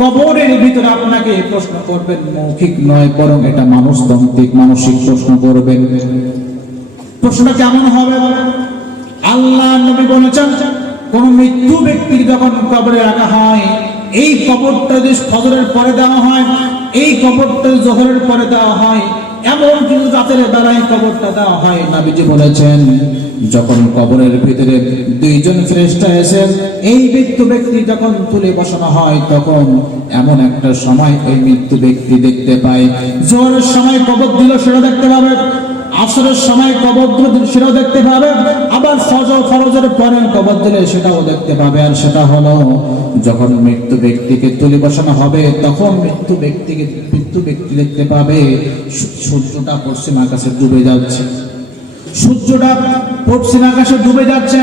কবরের ভিতরে আপনাকে প্রশ্ন করবেন, মৌখিক নয় বরং এটা মানসতান্ত্রিক মানসিক প্রশ্ন করবেন। প্রশ্নটা কেমন হবে? আল্লাহ নবী বলেছেন, কোন মৃত্যু ব্যক্তির যখন কবরে রাখা হয়, এই কবরটা যদি ফজরের পরে দেওয়া হয়, এই কবরটা জোহরের পরে দেওয়া হয়, এমন কিন্তু রাতের বেলায় কবরটা দেওয়া হয়, নবীজি বলেছেন যখন কবরের ভিতরে 2 জন ফেরেশতা এসে এই মৃত্যু ব্যক্তি যখন তুলে বসানো হয়, তখন এমন একটা সময় ওই মৃত্যু ব্যক্তি দেখতে পায়, জোহরের সময় কবর দিল সেটা দেখতে পাবে, আসরের সময় কবর দিল সেটাও দেখতে পাবে, আবার ফরজের পরে কবর দিলে সেটাও দেখতে পাবে। আর সেটা হলো যখন মৃত্যু ব্যক্তিকে তুলে বসানো হবে, তখন মৃত্যু ব্যক্তি দেখতে পাবে সূর্যটা পশ্চিম আকাশে ডুবে যাচ্ছে। সূর্যটা পশ্চিম আকাশে ডুবে যাচ্ছে।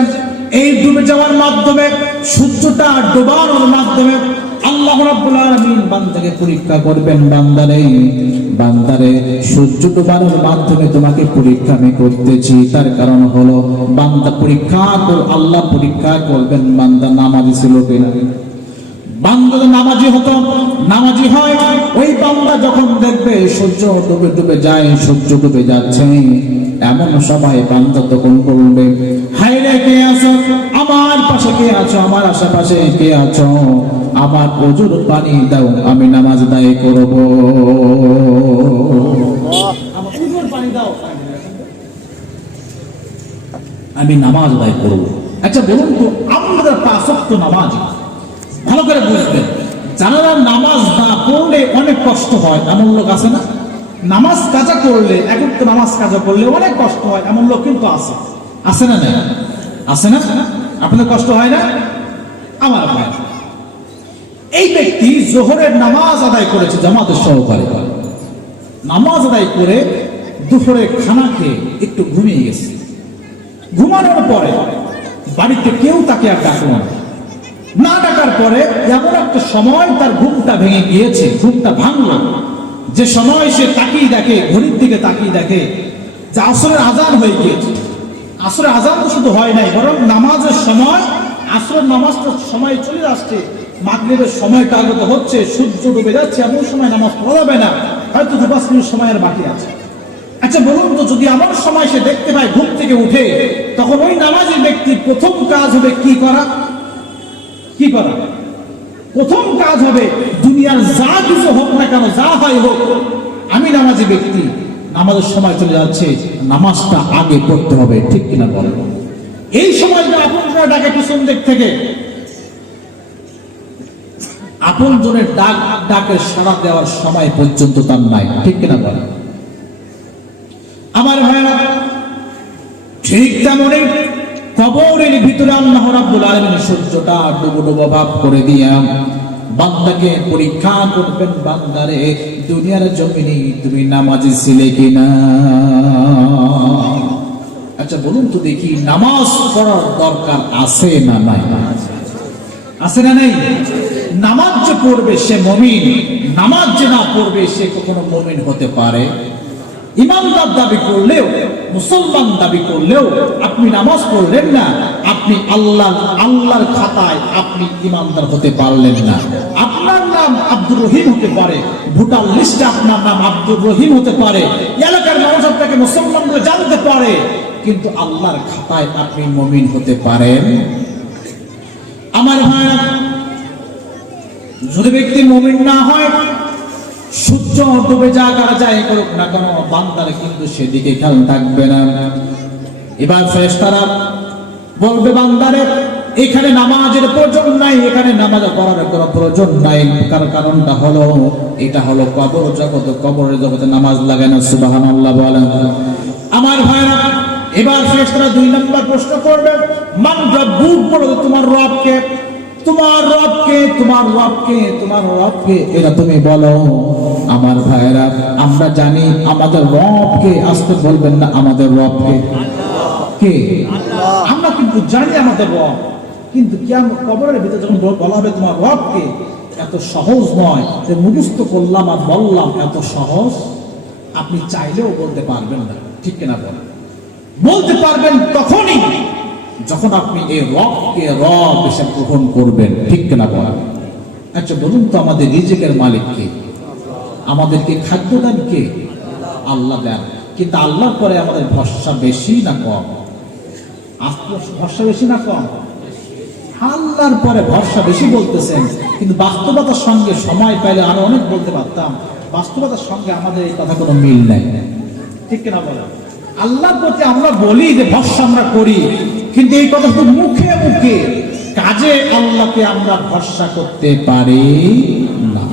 এই ডুবে যাওয়ার মাধ্যমে, সূর্যটা ডোবানোর মাধ্যমে আল্লাহ রাব্বুল আলামিন বান্দাকে পরীক্ষা করবেন, বান্দারে সূর্য ডোবানোর মাধ্যমে তোমাকে পরীক্ষা আমি করতেছি। তার কারণ হলো বান্দা আল্লাহ পরীক্ষা করবেন বান্দা নামাজি ছিল কিনা। বান্দা নামাজি হতো, নামাজি হয়, ওই বান্দা যখন দেখবে সূর্য ডুবে যায়, সূর্য ডুবে যাচ্ছে, এমন সময় বান্দা তখন বলবে, হায় রে কে আছো, আমার পাশে কে আছো, আমার আশেপাশে কে আছো, আমার ওযুর পানি দাও, আমি নামাজ আদায় করব। আমার ওযুর পানি দাও, আমি নামাজ আদায় করব। আচ্ছা বলুন তো, আমরা 5 ওয়াক্ত নামাজি, ভালো করে বুঝবেন, যারা নামাজ না পড়লে অনেক কষ্ট হয় এমন লোক আছে না? নামাজ কাজা করলে, এখন তো নামাজ কাজা করলে অনেক কষ্ট হয় এমন লোক কিন্তু আছে না? নাই আছে না? আপনাদের কষ্ট হয় না? আমার ভাই, এই ব্যক্তি জোহরের নামাজ আদায় করেছে জামাতের সহকারে, নামাজ আদায় করে দুপুরে খানা খেয়ে একটু ঘুমিয়ে গেছে। ঘুমানোর পরে বাড়িতে কেউ তাকে আর ডাকলো না, ডাকার পরে এমন একটা সময় তার ঘুমটা ভেঙে গিয়েছে, ঘুমটা ভাঙলো, যে সময় সে তাকিয়ে দেখে, ঘড়ির দিকে তাকিয়ে দেখে যে আসরের আজান হয়ে গিয়েছে। আসরের আজান তো শুধু হয় নাই, বরং নামাজের সময়, আসরের নামাজটার সময় চলে আসছে, মাগরিবের সময়টা আগত হচ্ছে, সূর্য ডুবে যাচ্ছে, এমন সময় নামাজ পড়া যাবে না, হয়তো 2-5 মিনিট সময় আর বাকি আছে। আচ্ছা বলুন তো, যদি এমন সময় সে দেখতে পায় ঘুম থেকে উঠে, তখন ওই নামাজি ব্যক্তির প্রথম কাজ হবে কি করা? প্রথম কাজ হবে, দুনিয়ার যা কিছু হোক না কেন, যা হয় হোক, আমি নামাজি ব্যক্তি, নামাজের সময় চলে যাচ্ছে, নামাজটা আগে পড়তে হবে। ঠিক কিনা বলেন? এই সময়টা আপনজনের ডাকে পিছন দিক থেকে, আপনজনের ডাকে সাড়া দেওয়ার সময় পর্যন্ত তার নাই। ঠিক কিনা বলেন? আমার ভাইরা, ঠিক তেমনই কবরের ভিতরে আল্লাহ রাব্বুল আলামিন সূর্যটা ডুবো ভাব করে দিয়া বান্দাকে পরীক্ষা করবেন, বান্দারে দুনিয়ার জমিনে তুমি নামাজি ছিলে কিনা। আচ্ছা বলুন তো দেখি, নামাজ পড়ার দরকার আছে না নাই? আছে না নাই? নামাজ যে পড়বে সে মুমিন, নামাজ যে না পড়বে সে কখনো মুমিন হতে পারে? ইমানদার দাবি করলেও, মুসলমান দাবি করলেও আপনি নামাজ পড়লেন না, আপনি আল্লাহর খাতায় আপনি ইমানদার হতে পারলেন না। আপনার আপনার নাম আব্দুর রহিম হতে পারে, ভোটার লিস্টে আপনার নাম আব্দুর রহিম হতে পারে, এলাকার মানুষ আপনাকে মুসলমান বলে জানতে পারে, কিন্তু আল্লাহর খাতায় আপনি মুমিন হতে পারেন। আমার ভাইরা, যদি ব্যক্তি মুমিন না হয়, সূর্য ডুবে যাক আর যাই করুক না কেন, বান্দার কিন্তু সেদিকে খেয়াল থাকবে না। এবার ফেরেশতারা বলবে বান্দারে এখানে নামাজের প্রয়োজন নাই, এখানে নামাজ পড়ার কোনো প্রয়োজন নাই। তার কারণটা হলো এটা হলো কবর জগৎ, কবরের জগতে নামাজ লাগে না। সুবহানাল্লাহ বলেন। আমার ভাইরা, এবার ফেরেশতারা 2 নম্বর প্রশ্ন করবে, মান রাব্বুক, বলো তোমার রবকে, তোমার রবকে, তোমার রবকে, তোমার রবকে, এটা তুমি বলো। আমার ভাইরা, আমরা জানি আমাদের রবকে, আসতে বলবেন না আমাদের রবকে, কে? আমরা কিন্তু জানি আমাদের রব, কিন্তু কিয়ামত কবরের ভিতরে যখন বলা হবে তোমার রবকে, এত সহজ নয় যে মুখস্থ করলাম আর বললাম, এত সহজ আপনি চাইলেও বলতে পারবেন না, ঠিক কিনা বলেন? বলতে পারবেন তখনই যখন আপনি এই রবকে রব হিসেবে গ্রহণ করবেন, ঠিক কিনা বলেন? আচ্ছা বলুন তো, আমাদের রিজিকের মালিক কে? আমাদেরকে খাদ্য দেন কে? আল্লাহ দেন। কিন্তু আল্লাহর পরে আমাদের ভরসা বেশি না কম? ভরসা বেশি না কম? আল্লাহর পরে ভরসা বেশি বলতেছেন, কিন্তু বাস্তবতার সঙ্গে সময় পাইলে আরো অনেক বলতে পারতাম। বাস্তবতার সঙ্গে আমাদের এই কথা কোনো মিল নাই, ঠিক কিনা বলেন? আল্লাহর প্রতি আমরা বলি যে ভরসা আমরা করি, কিন্তু এই কথা শুধু মুখে মুখে, কাজে আল্লাহকে আমরা ভরসা করতে পারি না।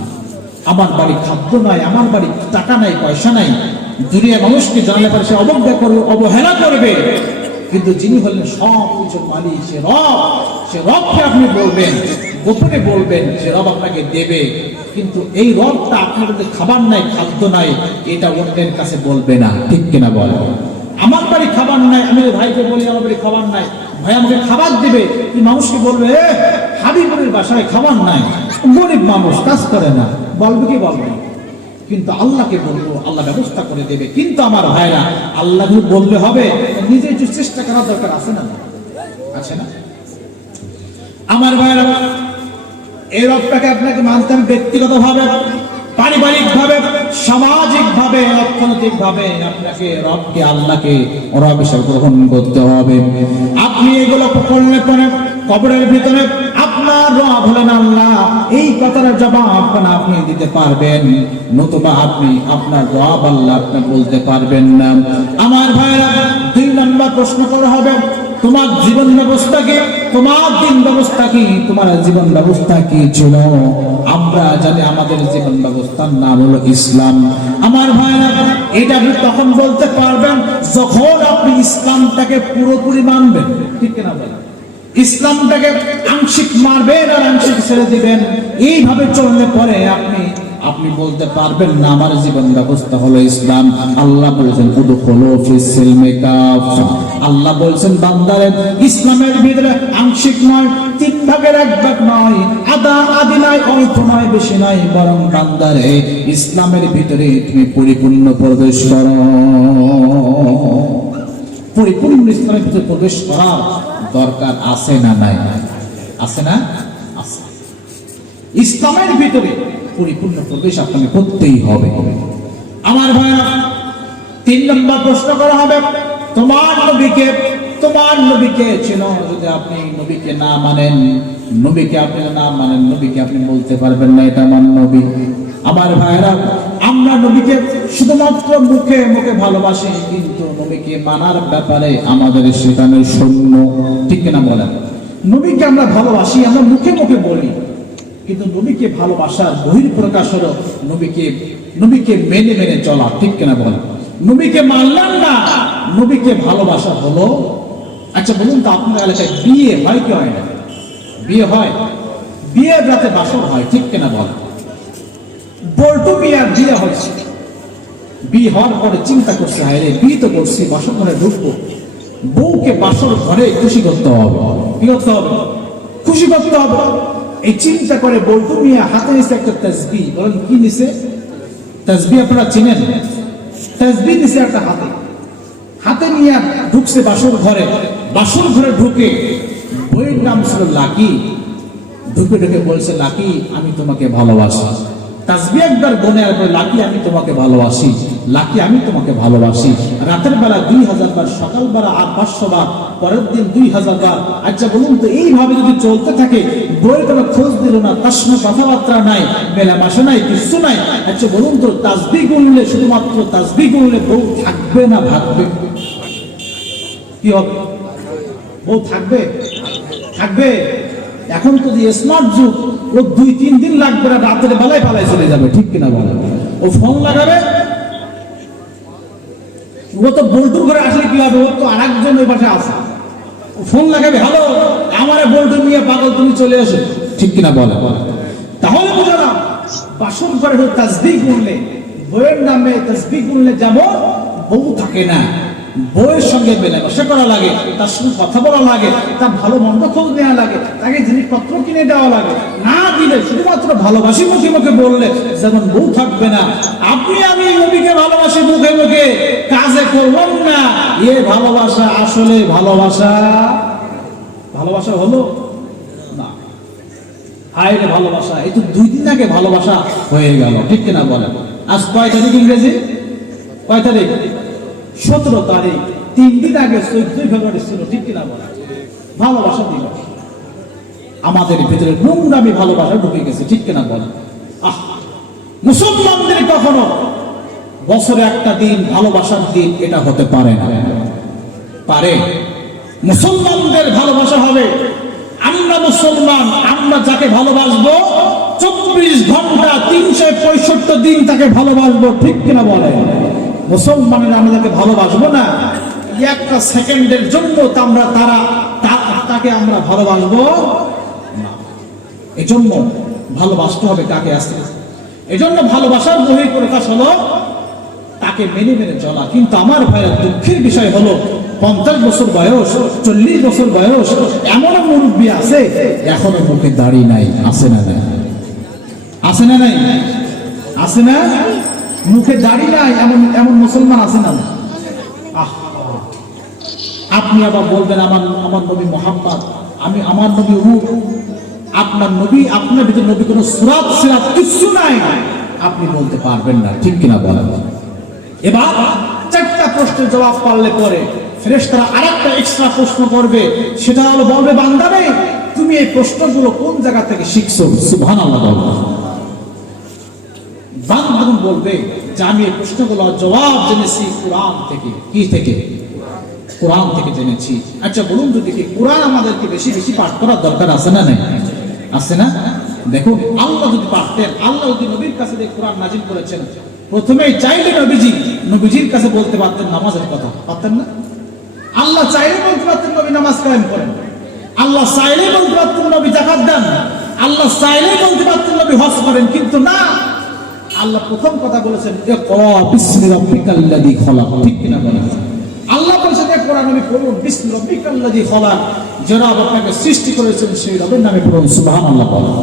আমার বাড়ি খাদ্য নাই, আমার বাড়ি টাকা নাই, পয়সা নাই, দুনিয়া মানুষকে জানালে পারে সে অবজ্ঞা করবে, অবহেলা করবে, কিন্তু যিনি হলেন সব কিছুর মালিক, সে রব, সে রবকে আপনি বলবেন, গোপনে বলবেন, সে রব আপনাকে দেবে। কিন্তু এই রবটা আপনার কাছে খাবার নাই, খাদ্য নাই, এটা অন্যের কাছে বলবে না, ঠিক কিনা বলে? আমার বাড়ি খাবার নাই, আমি ভাইকে বলি আমার বাড়ি খাবার নাই, ভাই আমাকে খাবার দেবে, এই মানুষকে বলবে হাবিবুরের বাসায় খাবার নাই, গরিব মানুষ, কাজ করে না, বলবে কি বলবে? কিন্তু আল্লাহকে বলবো, আল্লাহ ব্যবস্থা করে দেবে। কিন্তু আমার ভাইরা, আল্লাহ বললে হবে, নিজে একটু চেষ্টা করার দরকার আছে না? আছে না? আমার ভাইরা, এই রবটাকে আপনাকে মানতে হবে ব্যক্তিগতভাবে, পারিবারিকভাবে, সামাজিকভাবে, অর্থনৈতিকভাবে। আপনাকে রবকে, আল্লাহকে রব হিসেবে গ্রহণ করতে হবে। আপনি এগুলো করলে পরে কবরের ভিতরে আপনার রব হলেন আল্লাহ, এই কথার জবাব আপনি দিতে পারবেন, নতুবা আপনি আপনার রব আল্লাহ আপনি বলতে পারবেন না। আমার ভাইরা, 2 নম্বর প্রশ্ন করা হবে, তোমার জীবন ব্যবস্থা কি, তোমার দিন ব্যবস্থা কি, তোমার জীবন ব্যবস্থা কি ছিল? আমরা জানি আমাদের জীবন ব্যবস্থার নাম হলো ইসলাম। আমার ভাইরা, এটা আপনি তখন বলতে পারবেন যখন আপনি ইসলামটাকে পুরোপুরি মানবেন, ঠিক কিনা বলেন? ইসলামটাকে আংশিক মানবেন আর আংশিক ছেড়ে দিবেন, এইভাবে চললে পরে আপনি বলতে পারবেন না আমার জীবন ব্যবস্থা হলো ইসলাম। আল্লাহ বলেছেন উদখুলু ফিস সিলমি কাফা, আল্লাহ বলেছেন বান্দারে ইসলামের ভিতরে আংশিক নয়, 3 ভাগের 1 ভাগ নয়, আধা আধি নয়, অল্প নয়, বেশি নয়, বরং বান্দারে ইসলামের ভিতরে তুমি পরিপূর্ণ প্রবেশ করো। পরিপূর্ণ ইসলামের ভিতরে প্রবেশ করার দরকার আছে না নাই? আছে না? আছে। ইসলামের ভিতরে পরিপূর্ণ প্রবেশ আপনাকে করতেই হবে। আমার ভাইরা, 3 নম্বর প্রশ্ন করা হবে, তোমার নবীকে ছিল, যদি আপনি নবীকে না মানেন, নবীকে আপনি বলতে পারবেন না এটা আমার নবী। আমার ভাইরা, আমরা নবীকে শুধুমাত্র মুখে মুখে ভালোবাসি, কিন্তু নবীকে মানার ব্যাপারে আমাদের সেখানে শূন্য, ঠিক কিনা বলেন? নবীকে আমরা ভালোবাসি, আমরা মুখে মুখে বলি, কিন্তু নবীকে ভালোবাসার বহিঃপ্রকাশ হলো নবীকে মেনে মেনে চলা, ঠিক কিনা বলেন? নবীকে মানলাম না, নবীকে ভালোবাসা হলো। আচ্ছা বলুন তো, আপনার এলাকায় বিয়ে হয় কি হয় না? বিয়ে হয়, বিয়ের রাতে বাসর হয়, ঠিক কিনা বলেন? বল্টু মিয়ার বিয়ে হয়েছে, বিয়ে হওয়ার পরে চিন্তা করছে, হায় রে বিয়ে তো করছি, বাসর ঘরে ঢুকবো, বউকে বাসর ঘরে খুশি করতে হবে। কি করতে হবে? খুশি করতে হবে। এই চিন্তা করে বল্টু মিয়া হাতে নিছে একটা তাসবিহ। বলেন কি নিছে? তাসবিহ আপনারা চিনেন? তাসবিহ নিছে একটা হাতে নিয়ে ঢুকছে বাসর ঘরে। বাসর ঘরে ঢুকে বইয়ের নাম ছিল লাকি, ঢুকে ঢুকে বলছে, লাকি আমি তোমাকে ভালোবাসি। তাসবিহ একবার গুনে আর বলে, লাকি আমি তোমাকে ভালোবাসি, লাকি আমি তোমাকে ভালোবাসি। রাতের বেলা 2000 বার, সকাল বেলা 500 বার, পরের দিন 2000 বার। আচ্ছা বলুন তো, এইভাবে যদি চলতে থাকে, বইয়ের কোনো খোঁজ দিল না, তার সঙ্গে কথাবার্তা নাই, মেলামেশা নাই, কিছু নাই। আচ্ছা বলুন তো, তাসবিহ গুনলে, শুধুমাত্র তাসবিহ গুনলে বউ থাকবে না ভাগবে? কি হবে? বউ থাকবে? থাকবে। এখন তো যে স্মার্ট যুগ, ও 2-3 দিন লাগবে না, রাতের বেলায় পালায় চলে যাবে, ঠিক কিনা বলে? ও ফোন লাগাবে, ও তো বল্টু করে আসলে কি হবে, ও তো আরেকজন ওই পাশে আছে, ও ফোন লাগাবে, হ্যালো আমারে বল্টু নিয়ে পাগল, তুমি চলে আসো, ঠিক কিনা বলে? তাহলে বুঝলাম, বাসন করে তাসবিহ গুনলে, বইয়ের নামে তাসবিহ গুনলে যেমন বউ থাকে না, বউয়ের সঙ্গে মেলামেশা করা লাগে, তার সঙ্গে কথা বলা লাগে, তার ভালো মন্দ খোঁজ নেওয়া লাগে, তাকে জিনিসপত্র কিনে দেওয়া লাগে। না দিলে, শুধুমাত্র ভালোবাসি মুখে মুখে বললে যেমন বউ থাকবে না। আপনি আমি নবীকে ভালোবাসি মুখে মুখে, কাজে করলাম না, এ ভালোবাসা আসলে ভালোবাসা? ভালোবাসা হলো না। হায় রে ভালোবাসা, এই তো 2 দিন আগে ভালোবাসা হয়ে গেল, ঠিক কিনা বলেন? আজ কয় তারিখ ইংরেজি? কয় তারিখ? 17 তারিখ। 3 দিন আগে 14 ফেব্রুয়ারি ছিল, ঠিক কিনা বলে? ভালোবাসা দিবস। আমাদের ভিতরে নোংরামি ভালোবাসা ঢুকে গেছে, ঠিক কিনা বলে? মুসলমানদের কখনো বছরে একটা দিন ভালোবাসার দিন এটা হতে পারে না। পারে? মুসলমানদের ভালোবাসা হবে, আমরা মুসলমান, আমরা যাকে ভালোবাসবো 24 ঘন্টা 365 দিন তাকে ভালোবাসবো, ঠিক কিনা বলে? মুসলমানেরা আমাদেরকে ভালোবাসবো না, একটা সেকেন্ডের জন্য আমরা তাকে আমরা ভালোবাসবো না। এজন্য ভালোবাসতে হবে কাকে? আসতে। এজন্য ভালোবাসার বহিঃপ্রকাশ হলো তাকে মেনে মেনে চলা। কিন্তু আমার ভাইয়ের দুঃখের বিষয় হলো, 50 বছর বয়স, 40 বছর বয়স, এমন মুরব্বী আছে এখনো মুখে দাড়ি নাই। আছে না নাই? আছে না নাই? আছে না? মুখে দাড়ি নাই এমন এমন মুসলমান আছে না? আপনি আবার বলবেন আমার নবী মুহাম্মদ, আমার নবী আপনার নবী, আপনার ভিতরে নবী কোনো সুরাত সিরাত কিছু নাই, আপনি বলতে পারবেন না, ঠিক কিনা বলেন? এবার 4টা প্রশ্নের জবাব পারলে পরে ফেরেশতারা আরেকটা এক্সট্রা প্রশ্ন করবে, সেটা হলো বলবে, বান্দা রে তুমি এই প্রশ্নগুলো কোন জায়গা থেকে শিখছো? সুবহানাল্লাহ। বান্দা বলবে যে আমি এই প্রশ্নগুলোর জবাব জেনেছি কোরআন থেকে। কি থেকে? কোরআন থেকে জেনেছি। আচ্ছা বলুন তো দেখি, কোরআন আমাদেরকে বেশি বেশি পাঠ করার দরকার আছে না নাই? আছে না? দেখুন, আল্লাহ যদি পারতেন, আল্লাহ যদি নবীর কাছে কোরআন নাজিল করেছেন, প্রথমেই চাইলে নবীজির কাছে বলতে পারতেন নামাজের কথা, পারতেন না? আল্লাহ চাইলে বলতে পারতেন নবী নামাজ কায়েম করেন, আল্লাহ চাইলে বলতে পারতেন নবী যাকাত দেন, আল্লাহ চাইলে বলতে পারতেন নবী হজ করেন, কিন্তু না, আল্লাহ প্রথম কথা বলেছেন ইকরা বিসমি রাব্বিকাল্লাযী খলাক, ঠিক কিনা বলেন? আল্লাহ বলেছেন কোরআন নবী পড়ুন বিসমি রাব্বিকাল্লাযী খলাক, যারা আপনাকে সৃষ্টি করেছেন সেই রবের নামে পড়ুন, সুবহানাল্লাহ বলেন।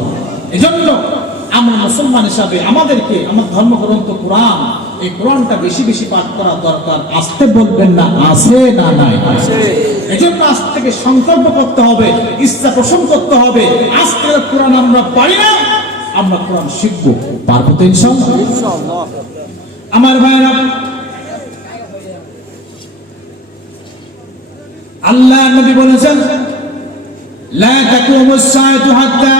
এজন্য আমরা মুসলমান হিসাবে আমাদেরকে আমার ধর্মগ্রন্থ কোরআন, এই কোরআনটা বেশি বেশি পাঠ করা দরকার। আসতে বলবেন না, আছে না নাই? এজন্য আজ থেকে সংকল্প করতে হবে, ইচ্ছা পোষণ করতে হবে, আজ থেকে কোরআন আমরা পারি না, আমরা কোরআন শিখবো, পারবো তো ইনশাআল্লাহ। আমার ভাইরা, আল্লাহ নবী বলেছেন লা তাকুমুস সাআতু হাত্তা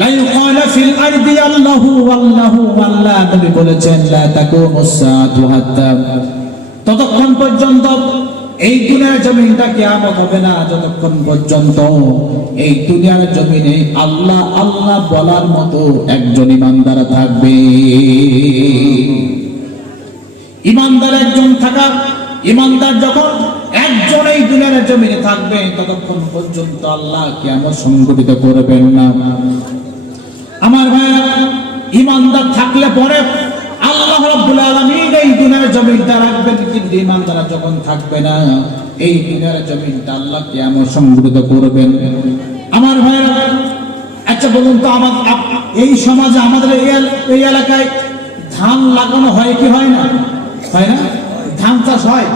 লা ইউকালা ফিল আরদি আল্লাহু আল্লাহু, আল্লাহ নবী বলেছেন লা তাকুমুস সাআতু হাত্তা, ততক্ষণ পর্যন্ত এই দুনিয়ার জমিনটা কিয়ামত হবে না, যতক্ষণ পর্যন্ত এই দুনিয়ার জমিনে আল্লাহ আল্লাহ বলার মতো একজন ইমানদার থাকবে। ইমানদার একজন থাকা, ইমানদার যখন একজন এই দুনিয়ার জমিনে থাকবে, ততক্ষণ পর্যন্ত আল্লাহ কিয়ামত সংঘটিত করবেন না। আমার ভাইরা, ইমানদার থাকলে পরে আল্লাহ রাব্বুল আলামিন এই দুনিয়ার জমিনটা রাখবেন, কিন্তু ইমানদার যখন থাকবে না, এই দুনিয়ার জমিনটা আল্লাহ কিয়ামত সংঘটিত করবেন। আমার ভাইরা, আচ্ছা বলুন তো, এই সমাজে আমাদের এই এলাকায় ধান লাগানো হয় কি হয় না? হয় না? ধান চাষ হয়।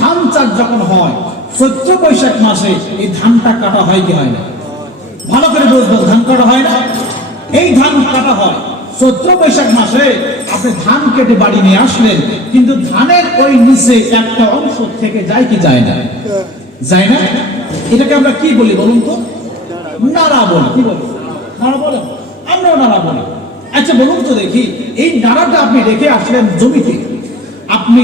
ধান চাষ যখন হয়, চৈত্র বৈশাখ মাসে এই ধানটা কাটা হয় কি হয় না? ভালো করে বুঝবো, ধান কাটা হয় না? এই ধান কাটা হয় চৈত্র বৈশাখ মাসে। আপনি ধান কেটে বাড়ি নিয়ে আসলেন, কিন্তু ধানের ওই নিচে একটা অংশ থেকে যায় কি যায় না? যায় না। এটাকে আমরা কি বলি বলুন তো? নাড়া বলি। কি বলি? নাড়া বলেন, আমরাও নাড়া বলি। আচ্ছা বলুন তো দেখি, এই নাড়াটা আপনি রেখে আসলেন জমিতে, আপনি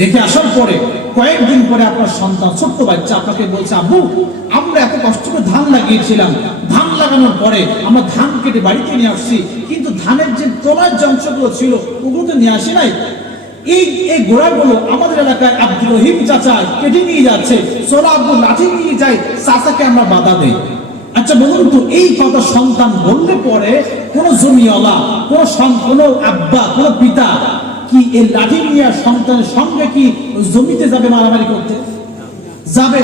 রেখে আসার পরে কয়েকদিন পরে আপনার সন্তান, ছোট্ট বাচ্চা আপনাকে বলছে, আব্বু আমরা এত কষ্ট করে ধান লাগিয়েছিলাম, ধান লাগানোর পরে আমরা ধান কেটে বাড়িতে নিয়ে আসছি, কিন্তু ধানের যে তলার যে অংশগুলো ছিল ওগুলো তো নিয়ে আসি নাই। এই গোড়াগুলো আমাদের এলাকায় আব্দুর রহিম চাচা কেটে নিয়ে যাচ্ছে, সোলা আব্দুল লাঠি নিয়ে যায়, চাচাকে আমরা বাধা দেই। আচ্ছা বলুন তো, এই কথা সন্তান বললে পরে কোন জমিওয়ালা, কোন আব্বা, কোন পিতা কি এই লাঠি নিয়ে সন্তানের সঙ্গে কি জমিতে যাবে মারামারি করতে? যাবে?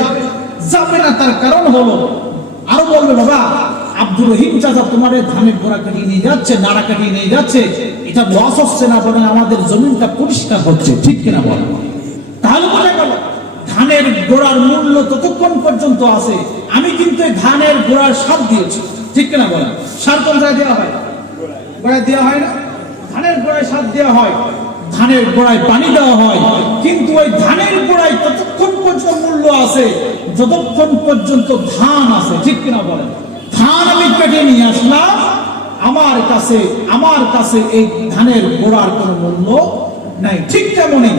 যাবে না। তার কারণ হলো, আরো বলবে, বাবা আব্দুর রহিম চাচা তোমার ধানের গোড়া কাটিয়ে নিয়ে যাচ্ছে, নাড়া কাটিয়ে নিয়ে যাচ্ছে, এটা লস হচ্ছে না, বরং আমাদের জমিনটা পরিষ্কার হচ্ছে। ঠিক কিনা বল? তাহলে বলে গেল ধানের গোড়ার মূল্য ততক্ষণ পর্যন্ত আছে, আমি কিন্তু ধানের গোড়ার সার দিয়েছি। ঠিক কিনা বলেন? সার কোন জায়গায় দেওয়া হয়? গোড়ায় দেওয়া হয় না? ধানের গোড়ায় সার দেওয়া হয়, ধানের গোড়ায় পানি দেওয়া হয়, কিন্তু ওই ধানের গোড়ায় ততক্ষণ পর্যন্ত মূল্য আছে যতক্ষণ পর্যন্ত ধান আছে। ঠিক কিনা বলেন? ধান আমি কেটে নিয়ে আসলাম, আমার কাছে এই ধানের গোড়ার কোনো মূল্য নাই। ঠিক তেমনই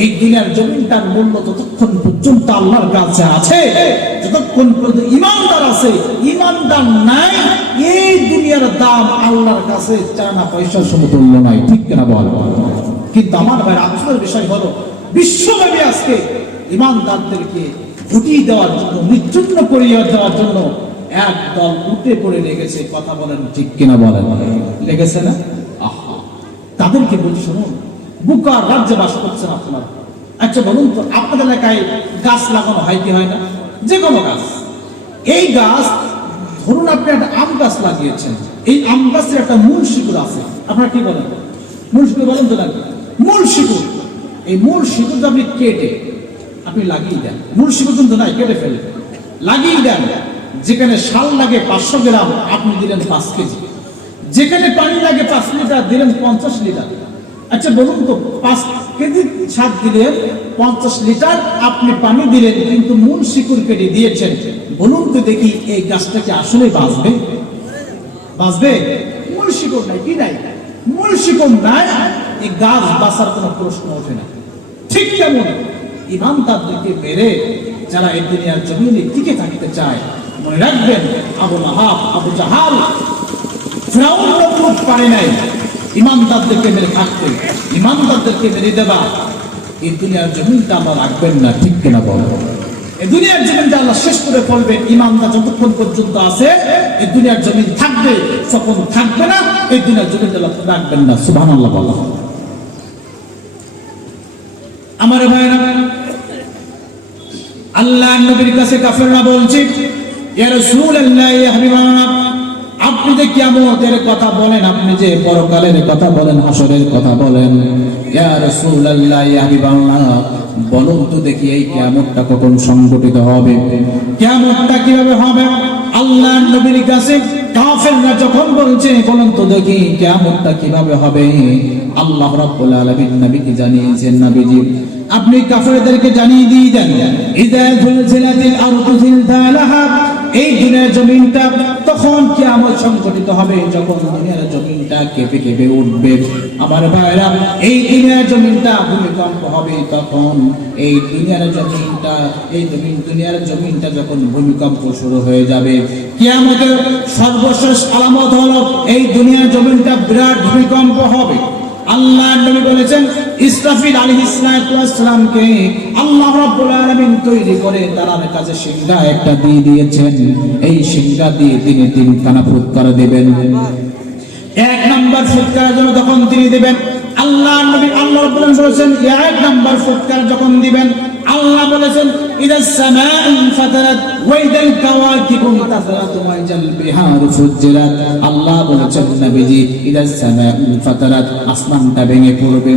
এই দুনিয়ার জমিনটার মূল্য ততক্ষণ পর্যন্ত আল্লাহর কাছে আছে যতক্ষণ পর্যন্ত ইমানদার আছে। ইমানদার নাই, এই দুনিয়ার দাম আল্লাহর কাছে চানা পয়সার সমতুল্য নয়। ঠিক কিনা বল? কিন্তু আমার ভাই, আফসোসের বিষয় হলো বিশ্বব্যাপী আজকে ইমানদারদেরকে ঘুটিয়ে দেওয়ার জন্য, নিচ্ছন্ন করিয়ে দেওয়ার জন্য একদল উঠে পড়ে লেগেছে। কথা বলেন, ঠিক কিনা বলেন? লেগেছে না? আহা, তাদেরকে বলছি, শুনুন, বুকার রাজ্যে বাস করছেন আপনারা। আচ্ছা বলুন তো, আপনাদের এলাকায় গাছ লাগানো হয় কি হয় না? যে কোনো গাছ। এই গাছ, ধরুন আপনি একটা আম গাছ লাগিয়েছেন, এই আম গাছের একটা মূল শিকড় আছে। আপনারা কি বলেন? মূল শিকড় বলেন তো নাকি? মূল শিকড়। এই মূল শিকড় আপনি কেটে আপনি লাগিয়ে দেন। মূল শিকড় কিন্তু নাই, কেটে ফেলে লাগিয়ে দেন। যেখানে সার লাগে 500 গ্রাম, আপনি দিলেন 5 কেজি। যেখানে পানি লাগে 5 লিটার, দিলেন 50 লিটার। আচ্ছা বলুন তো, 5 কেজি সার দিলেন, 50 লিটার আপনি পানি দিলেন, কিন্তু মূল শিকড় কেটে দিয়েছেন। বলুন তো দেখি, এই গাছটা কি আসলে বাঁচবে? বাঁচবে? মূল শিকড় নাই। কি নাই? মূল শিকড় নাই, এই গাছ বাঁচার কোনো প্রশ্ন ওঠে না। ঠিক তেমন ইমানদারদেরকে মেরে যারা এই দুনিয়ার জমিনে টিকে থাকতে চায়, মনে রাখবেন, আবু লাহাব, আবু জাহাল, ফিরআউন পর্যন্ত পারে নাই ইমানদারদেরকে মেরে থাকতে। ইমানদারদেরকে মেরে দেবা, এই দুনিয়ার জমিনটা আল্লাহ রাখবেন না। ঠিক কিনা বল? এই দুনিয়ার জমিনটা আল্লাহ শেষ করে ফেলবেন। ইমানদার যতক্ষণ পর্যন্ত আছে এই দুনিয়ার জমিন থাকবে, যখন থাকবে না এই দুনিয়ার জমিনটা আল্লাহ রাখবেন না। সুবহানাল্লাহ বলা। আমার ভাইরা, আল্লাহ নবীর কাছে কাফেররা বলছে, ইয়া রাসূলুল্লাহ, ইয়া হাবিবাল্লাহ, আপনি যে কিয়ামতের কথা বলেন, আপনি যে পরকালের কথা বলেন, হাসরের কথা বলেন, ইয়া রাসূলুল্লাহ, ইয়া হাবিবাল্লাহ, বলুন তো দেখি এই কিয়ামতটা কখন সংঘটিত হবে? কিয়ামতটা কিভাবে হবে? আল্লাহ নবীর কাছে কাফেররা যখন বলছে, বলুন তো দেখি কিয়ামতটা কিভাবে হবে? আল্লাহ রাব্বুল আলামিন নবীকে জানিয়েছেন, নবীজি আপনি কাফেরদেরকে জানিয়ে দিয়ে দেন, ইযা যুলজিলাতিল আরদু জিলজালাহা, এই দুনিয়ার জমিনটা তখন কিয়ামত সংঘটিত হবে, যখন দুনিয়ার জমিনটা কেঁপে কেঁপে উঠবে। আমার ভাইরা, এই দুনিয়ার জমিনটা ভূমিকম্প হবে তখন। এই দুনিয়ার জমিনটা যখন ভূমিকম্প শুরু হয়ে যাবে, কিয়ামতের সর্বশেষ আলামত হলো এই দুনিয়ার জমিনটা বিরাট ভূমিকম্প হবে। আল্লাহ নবী বলেছেন, ইসরাফিল আলাইহিস সালামকে আল্লাহ রাব্বুল আলামিন তৈরি করে তার কাছে সিংহা একটা দিয়ে দিয়েছেন। এই সিংহা দিয়ে তিনি 3 খানা ফুৎকার দিবেন। 1 নাম্বার ফুৎকারের জন্য তখন তিনি দিবেন, আল্লাহ রাব্বুল আলামিন বলেছেন, 1 নাম্বার ফুৎকার যখন দিবেন, আল্লাহ বলেছেন, ইদাস সামাউ ফাতারাত ওয়া ইদাল কাওয়াকিবু ইনতাসারাত ওয়া ইদাল বিহারু ফুজ্জিরাত। আল্লাহ বলেছেন, নবীজি, ইদাস সামাউ ফাতারাত, আসমানটা ভেঙে পড়বে,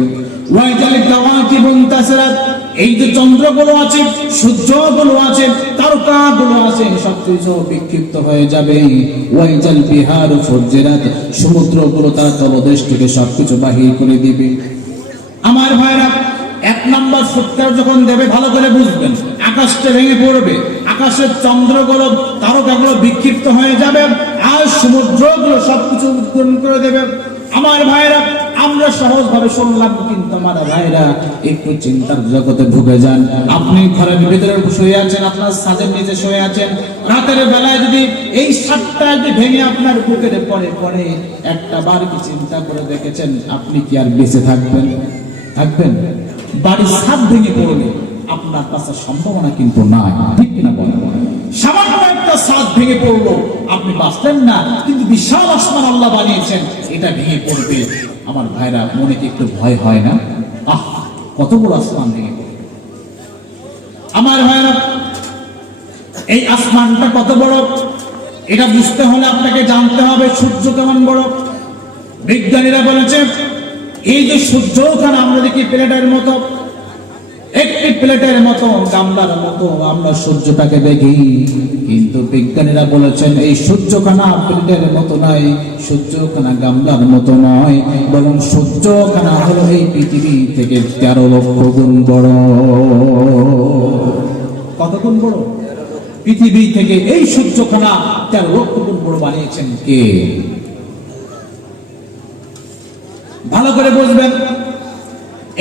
ওয়াইজাল কাওয়াকিব ইনতাসারাত, এই যে চন্দ্রগুলো আছে, সূর্যগুলো আছে, তারকাগুলো আছে, সবকিছু বিক্ষিপ্ত হয়ে যাবে। ওয়াইজাল বিহারু ফুজ্জিরাত, সমুদ্রগুলো তার তলদেশ থেকে সবকিছু বাহির করে দিবে। আমার ভাইরা, এক নম্বর ফুৎকার যখন দেবে ভালো করে বুঝবেন, আকাশটা ভেঙে পড়বে, আকাশের চন্দ্রগুলো তারকাগুলো বিক্ষিপ্ত হয়ে যাবে, আর সমুদ্রগুলো সবকিছু উৎপন্ন করে দেবে। আমার ভাইরা, আমরা সহজ ভাবে শুনলাম, কিন্তু আমার ভাইরা একটু চিন্তার জগতে ঢুকে যান। আপনি ঘরের ভিতরে শুয়ে আছেন, আপনার ছাদের নিচে শুয়ে আছেন, রাতের বেলায় যদি এই সাতটা যদি ভেঙে আপনার বুকের পরে একটা বার কি চিন্তা করে দেখেছেন, আপনি কি আর বেঁচে থাকবেন? থাকবেন? বাড়ির ছাদ ভেঙে পড়লে আপনার কাছে সম্ভাবনা কিন্তু নাই, ঠিক কিনা বলেন? সামান্য একটা ছাদ ভেঙে পড়লো, আপনি বাঁচলেন না, কিন্তু বিশাল আসমান আল্লাহ বানিয়েছেন, এটা ভেঙে পড়বে। আমার ভাইরা, মনে কি একটু ভয় হয় না? আহ, কত বড় আসমান ভেঙে পড়বে। আমার ভাইরা, এই আসমানটা কত বড়, এটা বুঝতে হলে আপনাকে জানতে হবে সূর্য কেমন বড়। বিজ্ঞানীরা বলেছে, এই যে সূর্যখানে আমরা দেখি প্লেটের মতো, একটি প্লেটের মতো, গামলার মতো আমরা সূর্যটাকে দেখি, কিন্তু বিজ্ঞানীরা বলেছেন এই সূর্যখানা প্লেটের মতো নয়, সূর্যখানা গামলার মতো নয়, বরং সূর্যখানা হলো এই পৃথিবী থেকে 13 লক্ষ গুণ বড়। কত গুণ বড়? পৃথিবী থেকে এই সূর্যখানা 13 লক্ষ গুণ বড় বানিয়েছেন কে? ভালো করে বুঝবেন,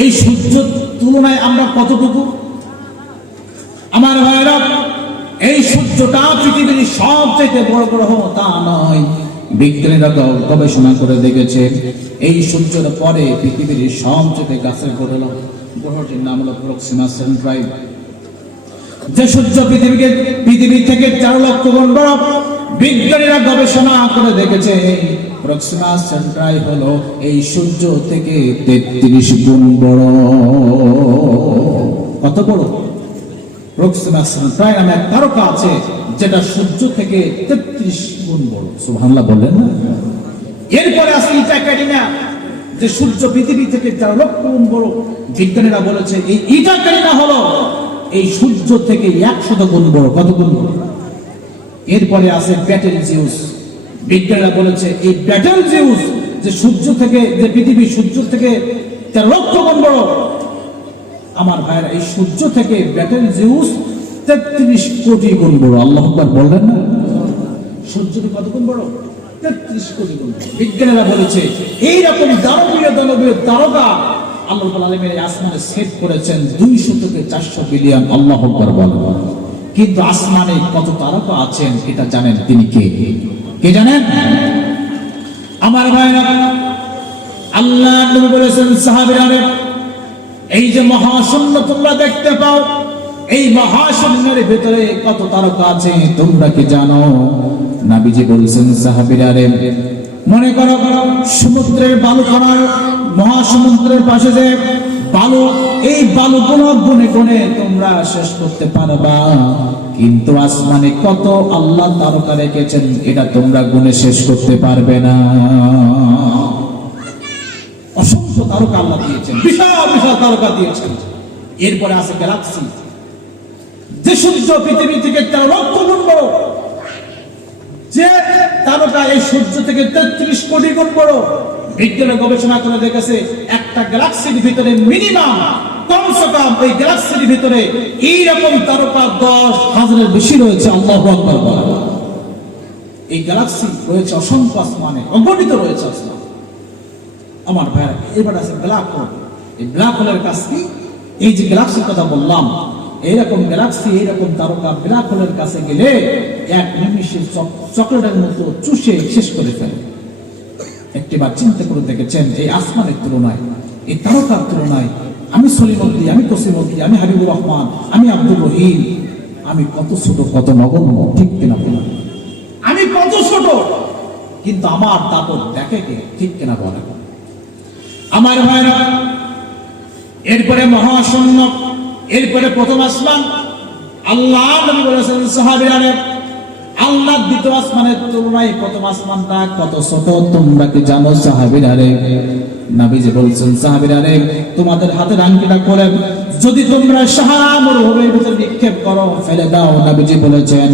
এই সূর্য তুলনায় আমরা কতটুকু? আমার ভাইরা, এই সূর্যটা পৃথিবীর সবচেয়ে বড় গ্রহ তা নয়। বিজ্ঞানীরা গবেষণা করে দেখেছে, এই সূর্যের পরে পৃথিবীর সবচেয়ে গাছের গ্রহটির নাম হলো প্রক্সিমা সেন্ট্রাই। যে সূর্য পৃথিবী থেকে 4 লক্ষ গুণ বড়, বিজ্ঞানীরা গবেষণা করে দেখেছে প্রক্সিমা সেন্ট্রাই হলো এই সূর্য থেকে 33 গুণ বড়। কত বড়? প্রক্সিমা সেন্ট্রাই নামে এক তারকা আছে, যেটা সূর্য থেকে 33 গুণ বড়। সুবহানাল্লাহ বললেন না? এরপরে আছে ইটা ক্যারিনা, যে সূর্য পৃথিবী থেকে 4 লক্ষ গুণ বড়। বিজ্ঞানীরা বলেছে এই ইটা ক্যারিনা হলো এই সূর্য থেকে 100 গুণ বড়। কত গুণ বড়? এরপরে আছে ব্যাটেল জিউস। বিজ্ঞানীরা বলেছে এই ব্যাটেল জিউস, যে সূর্য থেকে, যে পৃথিবী সূর্য থেকে 4 লক্ষ গুণ বড়। আমার ভাইরা, এই সূর্য থেকে ব্যাটেল জিউস 33 কোটি গুণ বড়। আল্লাহু আকবার বললেন না? সূর্য কত গুণ বড়? 33 কোটি গুণ। বিজ্ঞানীরা বলেছে এইরকম দানবীয় তারকা আল্লাহ রাব্বুল আলামিন আসমানে সেট করেছেন 200 থেকে 400 বিলিয়ন। আল্লাহু আকবার বলেন। কিন্তু আসমানে কত তারকা আছেন এটা জানেন তিনি কে? কে জানেন? আমার ভাইরা, আল্লাহ নবী বলেছেন সাহাবীরা, এই যে মহাশূন্য তোমরা দেখতে পাও, এই মহাশূন্যের ভিতরে কত তারকা আছে তোমরা কি জানো? নবীজি বলেছেন সাহাবীরা, মনে করো সমুদ্রের বালুকণার, মহাসমুদ্রের পাশে যে বালু, এই বালুগুলো গুনে গুনে তোমরা শেষ করতে পারবা, কিন্তু আসমানে কত আল্লাহ তারকা রেখেছেন এটা তোমরা গুনে শেষ করতে পারবে না। অসংখ্য তারকা আল্লাহ দিয়েছেন, বিশাল বিশাল তারকা দিয়েছেন। এরপরে আছে গ্যালাক্সি, যে সূর্য পৃথিবী থেকে 13 লক্ষ গুণ বড়, যে তারকা এই সূর্য থেকে 33 কোটি গুণ বড়। বিজ্ঞানী গবেষণা করে দেখেছে একটা গ্যালাক্সির ভিতরে মিনিমাম কমসে কম এই গ্যালাক্সির ভিতরে এইরকম তারকা 10,000-এর বেশি রয়েছে। আল্লাহু আকবার বলেন। এই গ্যালাক্সি রয়েছে অসংখ্য আসমানে, অগণিত রয়েছে আসমান। আমার ভাইরা, এবার আছে ব্ল্যাক হোল। এই ব্ল্যাক হোলের কাছে কি, এই যে গ্যালাক্সির কথা বললাম, এইরকম গ্যালাক্সি, এইরকম তারকা ব্ল্যাক হোলের কাছে গেলে এক নিমিষে চকলেটের মতো চুষে শেষ করে ফেলে। একটিবার চিন্তা করে দেখেছেন এই আসমানের তুলনায়, এই তারকার তুলনায় আমি সলিমুদ্দি, আমি কসিমুদ্দি, আমি হাবিবুর রহমান, আমি আব্দুর রহিম, আমি কত ছোট, কত নগণ্য, ঠিক কিনা? আমি কত ছোট, কিন্তু আমার দাপট দেখে কে? ঠিক কিনা বলে? আমার ভাইরা, এরপরে মহাশূন্য, এরপরে প্রথম আসমান। আল্লাহ নবী বলেছেন সাহাবীরা, আল্লাহর দ্বিতীয় আসমানের তুলনায় প্রথম আসমানটা কত ছোট তোমরা কি জানো সাহাবীরা? নবীজি বলছেন সাহাবীরা রে তোমাদের হাতের আংটিটা খুলে যদি তোমরা সাহারা মরুভূমির ভিতরে নিক্ষেপ করো ফেলে দাও নবীজি বলেছেন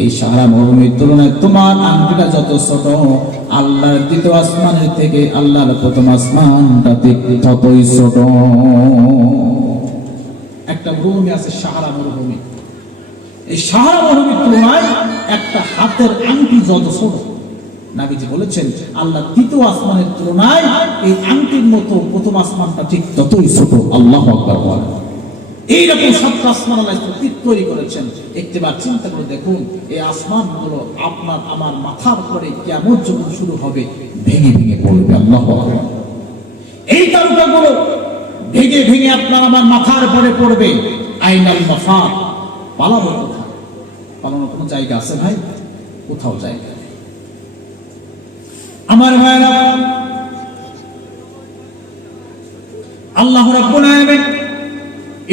এই সাহারা মরুভূমির তুলনায় তোমার আংটিটা যত ছোট আল্লাহর দ্বিতীয় আসমানের থেকে আল্লাহর প্রথম আসমানটা ততই ছোট। একটা মরুভূমি আছে সাহারা মরুভূমি, এই সাহারা মরুভূমির তুলনায় একটা হাতের আংটি যত ছোট নবীজি বলেছেন আল্লাহ দ্বিতীয় আসমানের তুলনায় এই আংটির মতো প্রথম আসমানটা ঠিক ততই ছোট। আল্লাহু আকবার বলেন। এইরকম সব আসমান আল্লাহ তৈরি করেছেন। একটিবার চিন্তা করে দেখুন এই আসমানগুলো আপনার আমার মাথার পরে কিয়ামত যখন শুরু হবে ভেঙে ভেঙে পড়বে। আল্লাহু আকবার। এই তারকাগুলো ভেঙে ভেঙে আপনার আমার মাথার পরে পড়বে। আইনাল মাফার, পালাবো কোথায়? পালানোর কোনো জায়গা আছে ভাই? কোথাও জায়গা নেই। আমার ভাইরা, আল্লাহ রাব্বুল আলামিন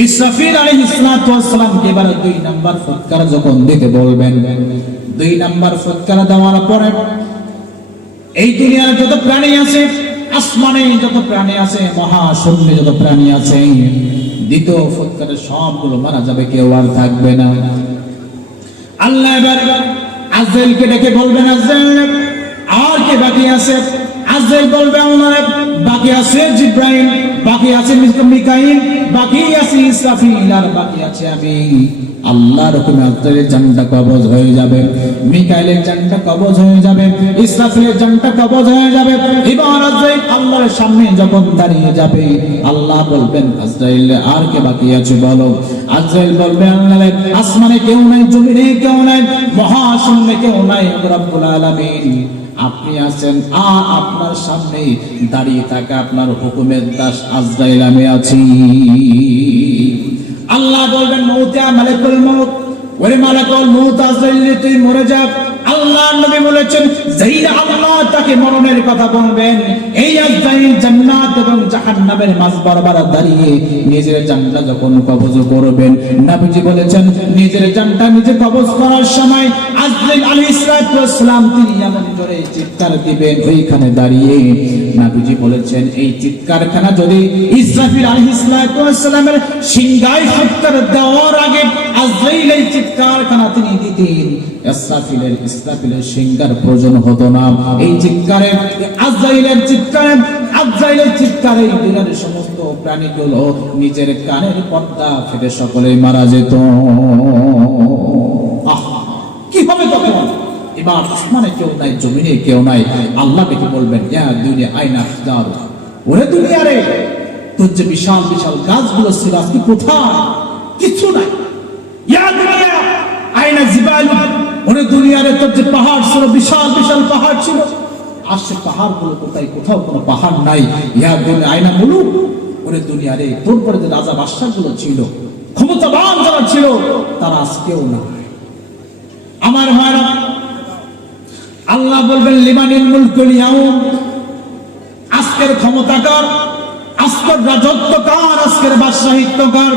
ইসরাফিল আলাইহিস সালাতু ওয়াস সালামকে এবার 2 নাম্বার ফুৎকার যখন দিতে বলবেন, 2 নাম্বার ফুৎকার দেওয়ার পরে এই দুনিয়ার যত প্রাণী আছে, আসমানে যত প্রাণী আছে, মহাশূন্যে যত প্রাণী আছে, দ্বিতীয় ফুৎকারে সবগুলো মারা যাবে, কেউ আর থাকবে না। আল্লাহ এবার আজরাইলকে ডেকে বলবেন আজরাইল আর কে বাকি আছে? আজরাইল বলবে আল্লাহ বাকি আছে জিবরাইল, বাকি আছে মিকাইল, বাকি আছে ইসরাফিল, আর বাকি আছে আমি। আল্লাহর হুকুমে আজরাইলের জানটা কবজ হয়ে যাবে, মিকাইলের জানটা কবজ হয়ে যাবে, ইসরাফিলের জানটা কবজ হয়ে যাবে। এবার আজরাইল আল্লাহর সামনে যখন দাঁড়িয়ে যাবে আল্লাহ বলবেন আজরাইল আর কে বাকি আছে বলো। আজরাইল বলবে আল্লাহ আসমানে কেউ নাই, জমিনে কেউ নাই, মহাশূন্যে কেউ নাই, রব্বুল আলামিন আপনি আছেন, আর আপনার সামনে দাঁড়িয়ে থাকা আপনার হুকুমের দাস আজরাইল আমি আছি। আল্লাহ বলবেন মউতা মালাকুল মউত, ওরে মালাকুল মউত আজরাইল তুই মরে যা। আল্লাহ নবী বলেছেন যেই আল্লাহ তাকে মরণের কথা বলবেন এই আজরাইল জান্নাত এবং জাহান্নামের মাঝ বরাবর দাঁড়িয়ে নিজের জানটা যখন কবজ করবেন, নবীজি বলেছেন নিজের জানটা নিজে কবজ করার সময় আজরাইল আলাইহিস সালাম তিনি এমন জোরে চিৎকার দিবেন ওইখানে দাঁড়িয়ে। নবীজি বলেছেন এই চিৎকারখানা যদি ইসরাফিল আলাইহিস সালামের সিংহায় ফুৎকার দেওয়ার আগে আজরাইল এই চিৎকারখানা তিনি দিতেন, ইসরাফিলের সিংহার প্রয়োজন হতো না। এই চিৎকারে আজরাইলের চিৎকারে দুনিয়ার সমস্ত প্রাণীগুলো নিজের কানের পর্দা ফেটে সকলেই মারা যেত। কি হবে তখন? এবার আসমানে কেউ নাই, জমিনে কেউ নাই। আল্লাহ ডেকে বলবেন ইয়া দুনিয়া আইনা আখদার, ওরে দুনিয়া রে তোর যে বিশাল বিশাল গাছগুলো ছিল আজকে কোথায়? কিছু নাই। ইয়া দুনিয়া আইনা জিবাল, ওরে দুনিয়া রে তোর যে পাহাড় ছিল, বিশাল বিশাল পাহাড় ছিল, আর সে পাহাড়গুলো কোথায়? কোথাও কোনো পাহাড় নাই। ইয়া দুনিয়া আইনা মুলুক, ওরে দুনিয়া রে তোর পরে যে রাজা বাদশাগুলো ছিল, ক্ষমতাবান যারা ছিল, তারা আজকেও না। আমার ভাইরা, আল্লাহ বলবেন লিমানিল মুলকুল ইয়াউম, আজকের ক্ষমতা কার? আজকের রাজত্ব কার? আজকের বাদশাহিত্ব কার?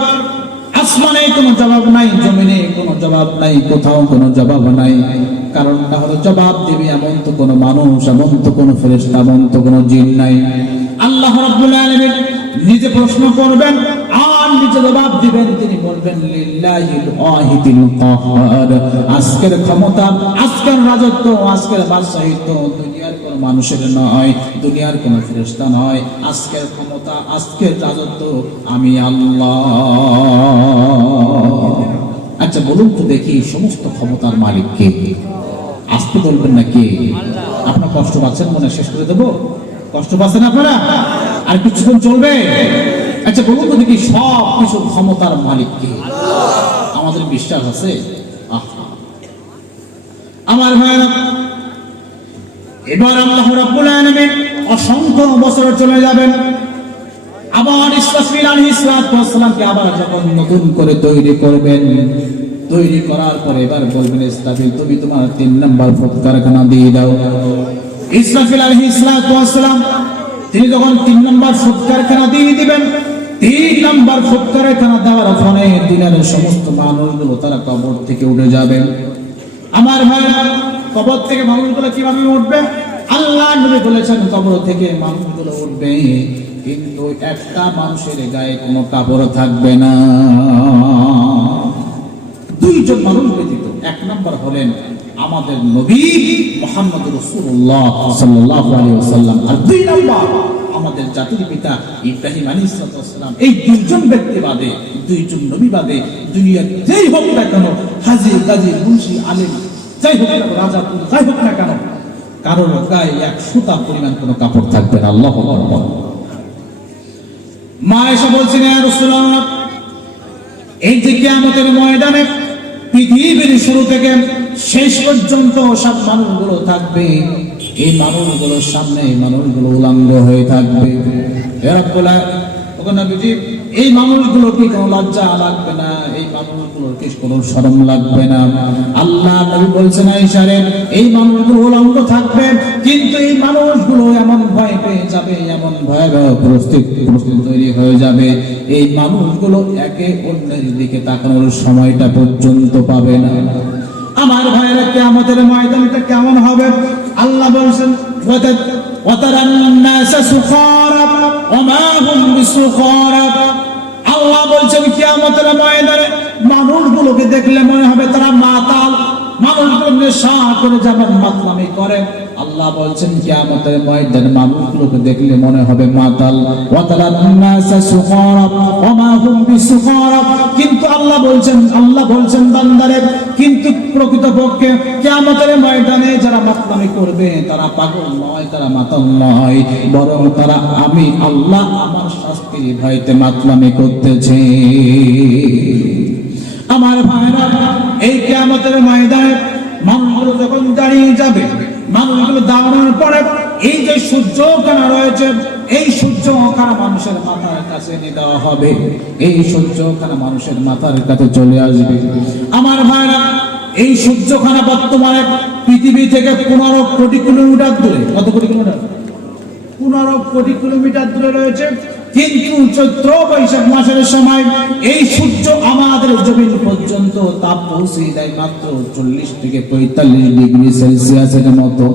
আসমানে কোনো জবাব নাই, জমিনে কোনো জবাব নাই, কোথাও কোনো জবাব নাই। কারণটা হলো জবাব দিবে এমন তো কোনো মানুষ, এমন তো কোনো ফেরেশতা, এমন তো কোনো জিন নাই। আল্লাহ রাব্বুল আলামিন নিজে প্রশ্ন করবেন আর নিজে জবাব দিবেন। তিনি বলবেন লিল্লাহিল ওয়াহিদিল কাহ্হার, আজকের ক্ষমতা, আজকের রাজত্ব, আজকের বাদশাহিত্ব দুনিয়ার কোন মানুষের নয়, দুনিয়ার কোন ফেরেশতা নয়। আজকের ক্ষমতা, আজকের রাজত্ব আমি আল্লাহ। আচ্ছা বলুন তো দেখি সমস্ত ক্ষমতার মালিক কে? আসতে বলবেন না কে? আপনার কষ্ট পাচ্ছেন, মনে শেষ করে দেবো? কষ্ট পাচ্ছেন আপনারা? আর কিছুক্ষণ চলবে? আচ্ছা বলুন তো দেখি সব কিছু ক্ষমতার মালিক কে? আমাদের বিশ্বাস আছে? আমার ভাইরা, এবার আল্লাহ রাব্বুল আলামিন অসংখ্য বছর চলে যাবেন। আবার ইসরাফিল আলাইহিস সালামকে আবার যখন নতুন করে তৈরি করবেন, তৈরি করার পরে এবার বলবেন ইসরাফিল তুমি তোমার 3 নাম্বার ফুৎকারখানা দিয়ে দাও। ইসরাফিল আলাইহিস সালাম তিনি যখন 3 নাম্বার ফুৎকারখানা দিয়ে দিবেন, 3 নাম্বার ফুৎকারখানা দেওয়ার ফলে দুনিয়ার সমস্ত মানুষগুলো তারা কবর থেকে উঠে যাবে। আমার ভাই, কবর থেকে মানুষগুলো কিভাবে উঠবে? আল্লাহ নবী নবী বলেছেন কবর থেকে মানুষগুলো উঠবে, কিন্তু একটা মানুষের গায়ে কোনো কাপড় থাকবে না, দুইজন মানুষ ব্যতীত। এক নম্বর হলেন আমাদের নবী মুহাম্মদ রাসূলুল্লাহ সাল্লাল্লাহু আলাইহি ওয়াসাল্লাম, আর দুই নম্বর আমাদের জাতির পিতা ইব্রাহিম আলাইহিস সালাম। এই দুইজন ব্যক্তি বাদে, দুইজন নবী বাদে দুনিয়ার যেই হোক না কেন, হাজী গাজী মুন্সি আলেম যাই হোক না, রাজা যাই হোক না কেন, কারোর গায়ে এক সুতা পরিমাণ কোনো কাপড় থাকবে না। আল্লাহু আকবার। মা এসে বলছেন, ইয়া রাসূলুল্লাহ, এই যে কিয়ামতের ময়দানে পৃথিবীর শুরু থেকে শেষ পর্যন্ত সব মানুষগুলো থাকবে, এই মানুষগুলোর সামনে এই মানুষগুলো উলঙ্গ হয়ে থাকবে। এই মানুষগুলো কি কোনো লজ্জা লাগবে না? এই মানুষগুলোর কি কোনো শরম লাগবে না? আল্লাহ নবী বলছেন, আয়েশারে, এই মানুষগুলো উলঙ্গ থাকবে, কিন্তু এই মানুষগুলো এমন ভয় পেয়ে যাবে, এমন ভয়াবহ পরিস্থিতি তৈরি হয়ে যাবে, এই মানুষগুলো একে অন্যের দিকে তাকানোর সময়টা পর্যন্ত পাবে না। আমার ভাইয়েরা, কিয়ামতের ময়দানটা কেমন হবে? আল্লাহ বলেন, ওয়াতারান নাসা সুকারা ওয়া মা হুম বিসুকারা। আল্লাহ বলেন কিয়ামতের ময়দানে মানুষগুলোকে দেখলে মনে হবে তারা মাতাল, মানুষগুলো নেশা করে যেমন মাতলামি করে। আল্লাহ বলছেন কিয়ামতের ময়দানে মানুষগুলোকে দেখলে মনে হবে মাতাল। ওয়াতারান নাসা সুকারা ওয়া মা হুম বিসুকারা। কিন্তু আল্লাহ বলছেন বান্দারে, কিন্তু প্রকৃতপক্ষে কিয়ামতের ময়দানে যারা মাতলামি করবে তারা পাগল নয়, তারা মাতাল নয়, বরং তারা আমি আল্লাহ আমার শাস্তির ভয়তে মাতলামি করতেছে। আমার ভাইরা, এই কিয়ামতের ময়দানে মানুষগুলো যখন দাঁড়িয়ে যাবে, মানুষগুলো দাঁড়ানোর পরে এই যে সূর্যখানা রয়েছে, এই সূর্যখানা মানুষের মাথার কাছে নিয়ে দেওয়া হবে, এই সূর্যখানা মানুষের মাথার কাছে চলে আসবে। আমার ভাইরা, এই সূর্যখানা বর্তমানে পৃথিবী থেকে 15 কোটি কিলোমিটার দূরে। কত কোটি কিলোমিটার? 15 কোটি কিলোমিটার দূরে রয়েছে। কিন্তু চৈত্র বৈশাখ মাসের সময় এই সূর্য আমাদের জমিন পর্যন্ত তাপ পৌঁছে দেয় মাত্র 40 থেকে 45 ডিগ্রি সেলসিয়াসের মতো।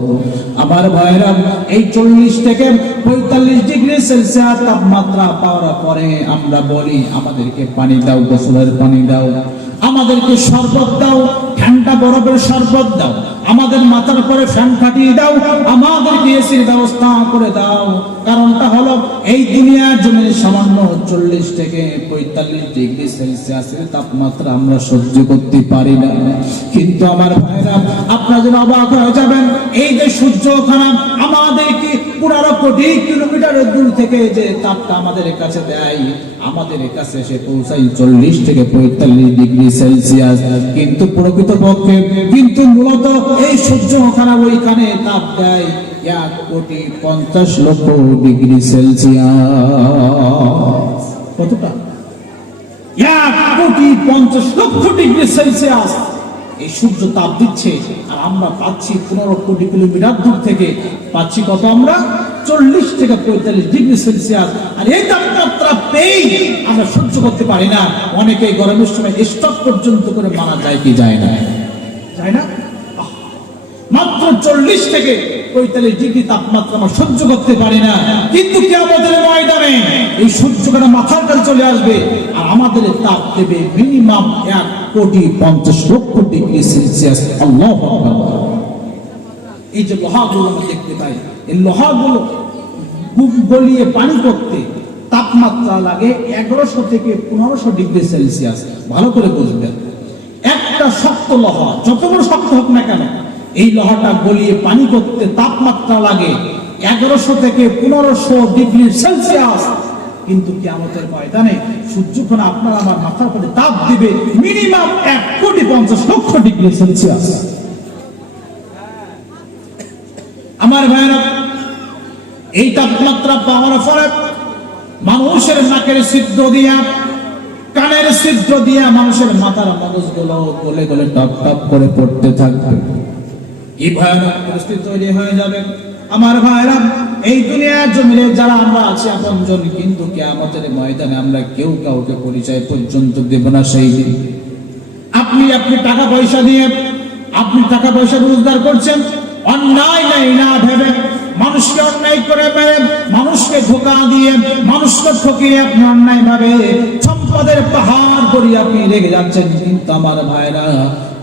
আমার ভাইরা, এই 40 থেকে 45 ডিগ্রি সেলসিয়াস তাপমাত্রা পাওয়ার পরে আমরা বলি, আমাদেরকে পানি দাও, গোসলের পানি দাও, আমাদেরকে শরবত দাও, ঠান্ডা বরফের শরবত দাও, আমাদের মাথার উপরে ফ্যান খাটিয়ে দাও, আমাদেরকে এসির ব্যবস্থা করে দাও। কারণটা হলো এই দুনিয়ার জমিনে সামান্য 40 থেকে 45 ডিগ্রি সেলসিয়াসের তাপমাত্রা আমরা সহ্য করতে পারি না। কিন্তু আমার ভাইরা, আপনারা যেন অবাক হয়ে যাবেন, এই যে সূর্যখানা আমাদেরকে 15 কোটি কিলোমিটার দূর থেকে যে তাপটা আমাদের কাছে দেয়, আমাদের কাছে এসে পৌঁছায় 40 থেকে 45 ডিগ্রি সেলসিয়াস। কিন্তু প্রকৃতপক্ষে কিন্তু মূলত এই সূর্যখানা ওইখানে তাপ দেয় 1,50,00,000 ডিগ্রি সেলসিয়াস। কতটা? 1,50,00,000 ডিগ্রি সেলসিয়াস এই সূর্য তাপ দিচ্ছে, আর আমরা পাচ্ছি 15 কোটি কিলোমিটার দূর থেকে পাচ্ছি কত? আমরা 40 থেকে 45 ডিগ্রি সেলসিয়াস। আর এই তাপমাত্রা পেয়ে আমরা সহ্য করতে পারি না। অনেকে গরমের সময় স্টক পর্যন্ত করে মারা যায় কি যায় না? যায় না? মাত্র 40 থেকে 45 ডিগ্রি তাপমাত্রা আমরা সহ্য করতে পারি না। কিন্তু কিয়ামতের ময়দানে এই সূর্যটা মাথার কাছে চলে আসবে, আর আমাদের তাপ দেবে মিনিমাম 1,50,00,000 ডিগ্রি সেলসিয়াস। আল্লাহু আকবার। এই যে লোহাগুলো আমরা দেখতে পাই, এই লোহাগুলো গলিয়ে পানি করতে তাপমাত্রা লাগে 1100 থেকে 1500 ডিগ্রি সেলসিয়াস। ভালো করে বুঝবেন, একটা শক্ত লোহা যত বড় শক্ত হোক না কেন, এই লোহাটা গলিয়ে পানি করতে তাপমাত্রা লাগে 1100 থেকে 1500 ডিগ্রি সেলসিয়াস। কিন্তু কিয়ামতের ময়দানে সূর্যক্ষণ আপনার আমার মাথার উপরে তাপ দিবে মিনিমাম 1,50,00,000 ডিগ্রি সেলসিয়াস। আমার ভাইরা, এই তাপমাত্রা পাওয়ার ফলে মানুষের নাকের ছিদ্র দিয়া, কানের ছিদ্র দিয়া মানুষের মাথার মগজগুলো গলে গলে টপ টপ করে পড়তে থাকবে। কি ভয়ানক পরিস্থিতি তৈরি হয়ে যাবে। আমার ভাইরা, এই দুনিয়ার জমিনে যারা আমরা আছি আপনজন, কিন্তু কিয়ামতের ময়দানে আমরা কেউ কাউকে পরিচয় পর্যন্ত দেব না। সেই দিন আপনি টাকা পয়সা দিয়ে, আপনি টাকা পয়সা রোজগার করছেন অন্যায় নাই না ভেবে, মানুষকে করে মেরে মানুষকে ধোঁকা দিয়ে মানুষকে ঠকিয়ে আপনি অন্যায় ভাবে সম্পদের পাহাড় করে আপনি রেগে যাচ্ছেন। কিন্তু আমার ভাইরা,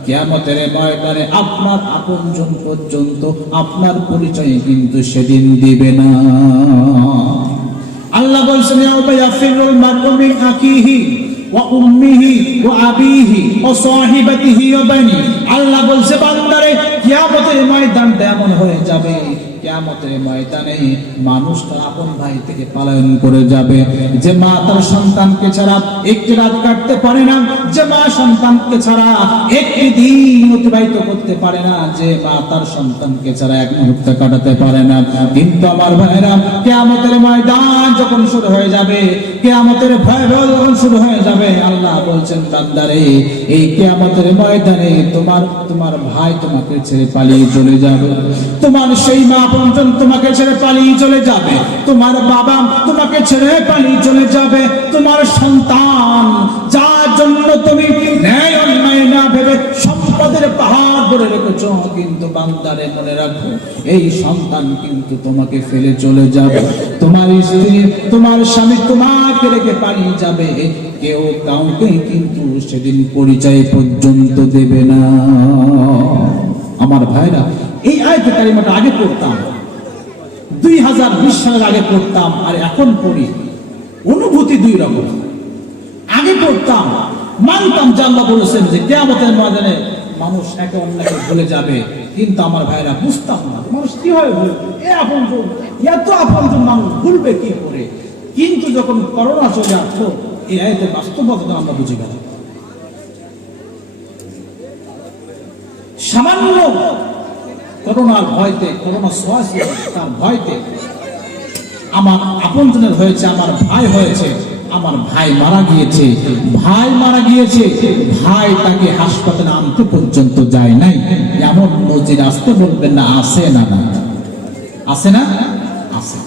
কিয়ামতের ময়দানে আপনার আপনজন পর্যন্ত আপনার পরিচয় কিন্তু সেদিন দিবে না। আল্লাহ বলছেন, ইয়াউমা ইয়াফিরুল মার'উ মিন আখিহি ওয়া উম্মিহি ওয়া আবিহি ওয়া সাহিবাতিহি ওয়া বানি। আল্লাহ বলছে, বান্দারে, কিয়ামতের ময়দানটা এমন হয়ে যাবে, কিয়ামতের ময়দানে মানুষ তার আপন ভাই থেকে পলায়ন করে যাবে। যে মা তার সন্তানকে ছাড়া একটি রাত কাটতে পারে না, যে মা সন্তানকে ছাড়া একটি দিন অতিবাহিত করতে পারে না, যে মা তার সন্তানকে ছাড়া এক মুহূর্ত কাটাতে পারে না। কিন্তু আমার ভাইরা, কিয়ামতের ময়দান যখন শুরু হয়ে যাবে, কিয়ামতের ভয়াবহ যখন শুরু হয়ে যাবে, আল্লাহ বলছেন, বান্দারে, এই কিয়ামতের ময়দানে তোমার ভাই তোমাকে ছেড়ে পালিয়ে চলে যাবে, তোমার সেই মা আপনজন তোমাকে ছেড়ে পালিয়ে চলে যাবে, তোমার বাবা তোমাকে ছেড়ে পালিয়ে চলে যাবে, তোমার সন্তান যার জন্য তুমি ন্যায় অন্যায় না ভেবে সম্পদের পাহাড় করে রেখেছ, কিন্তু বান্দারে মনে রাখো, এই সন্তান কিন্তু তোমাকে ফেলে চলে যাবে, তোমার স্ত্রী তোমার স্বামী তোমাকে রেখে পালিয়ে যাবে, কেউ কাউকে কিন্তু সেদিন পরিচয় পর্যন্ত দেবে না। আমার ভাইরা, এই আয়াতে কারিমাটা আগে পড়তাম, 2020 সালের আগে পড়তাম, আর এখন পড়ি, অনুভূতি দুই রকম। আগে পড়তাম, মানতাম যে আল্লাহ বলেছেন যে কিয়ামতের ময়দানে মানুষ একে অন্যকে ভুলে যাবে, কিন্তু আমার ভাইরা বুঝতাম না মানুষ কিভাবে ভুলবে, এত আপনজন মানুষ ভুলবে কি করে। কিন্তু যখন করোনা চলে আসলো, এই আয়াতের বাস্তবতা আমরা বুঝে গেলাম। সামান্য করোনার ভয়তে, করোনা তার ভয়তে আমার আপনজনের হয়েছে, আমার ভাই হয়েছে, আমার ভাই মারা গিয়েছে, ভাই তাকে হাসপাতালে আনতে পর্যন্ত যায় নাই। এমন নজির আসতে বলবেন না, আছে না? আছে না? আছে।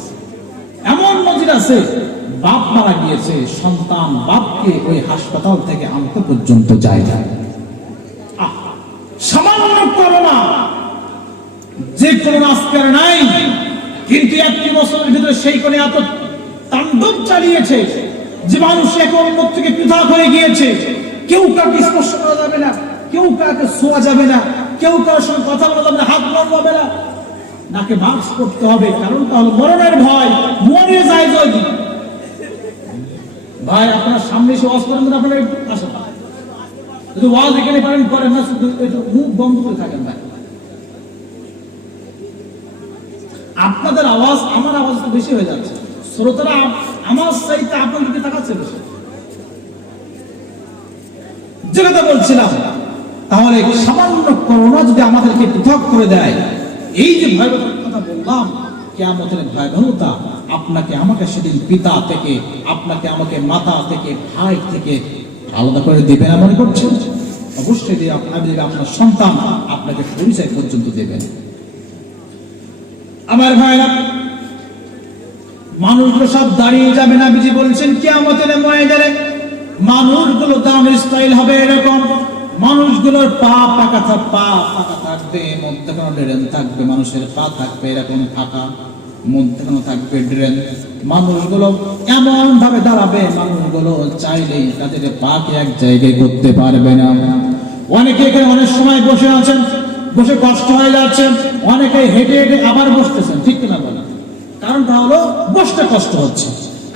এমন নজির আছে, বাপ মারা গিয়েছে, সন্তান বাপকে ওই হাসপাতাল থেকে আনতে পর্যন্ত যায় না। সামান্য করোনা, যে করোনা আজকে নাই, কিন্তু 1 বছরের ভিতরে সেই কোণে এত তাণ্ডব চালিয়েছে যে মানুষ একে অন্য থেকে পৃথক হয়ে গিয়েছে। কেউ কাউকে স্পর্শ করা যাবে না, কেউ কাউকে ছোঁয়া যাবে না, কেউ কারোর সঙ্গে কথা বলা যাবে না, হাত ধরা যাবে না, নাকে মাস্ক পরতে হবে। কারণটা হলো মরণের ভয়, মরে যায় যদি। ভাই, আপনার সামনে এসে ওয়াজ করেন, আপনারা আসেন, যদি ওয়াজ এখানে পারেন করেন না, শুধু একটু মুখ বন্ধ করে থাকেন। ভাই, আপনাদের আওয়াজ আমার আওয়াজ তো বেশি হয়ে যাচ্ছে, শ্রোতারা আমার চাইতে আপনার দিকে তাকাচ্ছে বেশি। যে কথা বলছিলাম, তাহলে সামান্য করোনা যদি আমাদেরকে পৃথক করে দেয়, এই যে ভয়াবহতার কথা বললাম, কিয়ামতের ভয়াবহতা আপনাকে আমাকে সেদিন পিতা থেকে, আপনাকে আমাকে মাতা থেকে, ভাই থেকে আলাদা করে দিবে না মনে করছেন? অবশ্যই আপনার সন্তান আপনাকে পরিচয় পর্যন্ত দেবেন। আমার ভাইরা, মানুষগুলো সব দাঁড়িয়ে যাবে না। নবীজি বলছেন, কিয়ামতের ময়দানে মানুষগুলো দামের স্টাইল হবে এরকম, মানুষগুলোর পা পাকা থাকবে, মধ্যখানে ড্রেন থাকবে, মানুষের পা থাকবে এরকম ফাঁকা, মধ্যখানে থাকবে ড্রেন। মানুষগুলো এমন ভাবে দাঁড়াবে, মানুষগুলো চাইলেই তাদের পাকে এক জায়গায় করতে পারবে না। অনেকে এখানে অনেক সময় বসে আছেন, বসে কষ্ট হয়ে যাচ্ছে, অনেকে হেঁটে হেঁটে আবার বসতেছেন, ঠিক কিনা বলেন? কারণটা হলো বসতে কষ্ট হচ্ছে।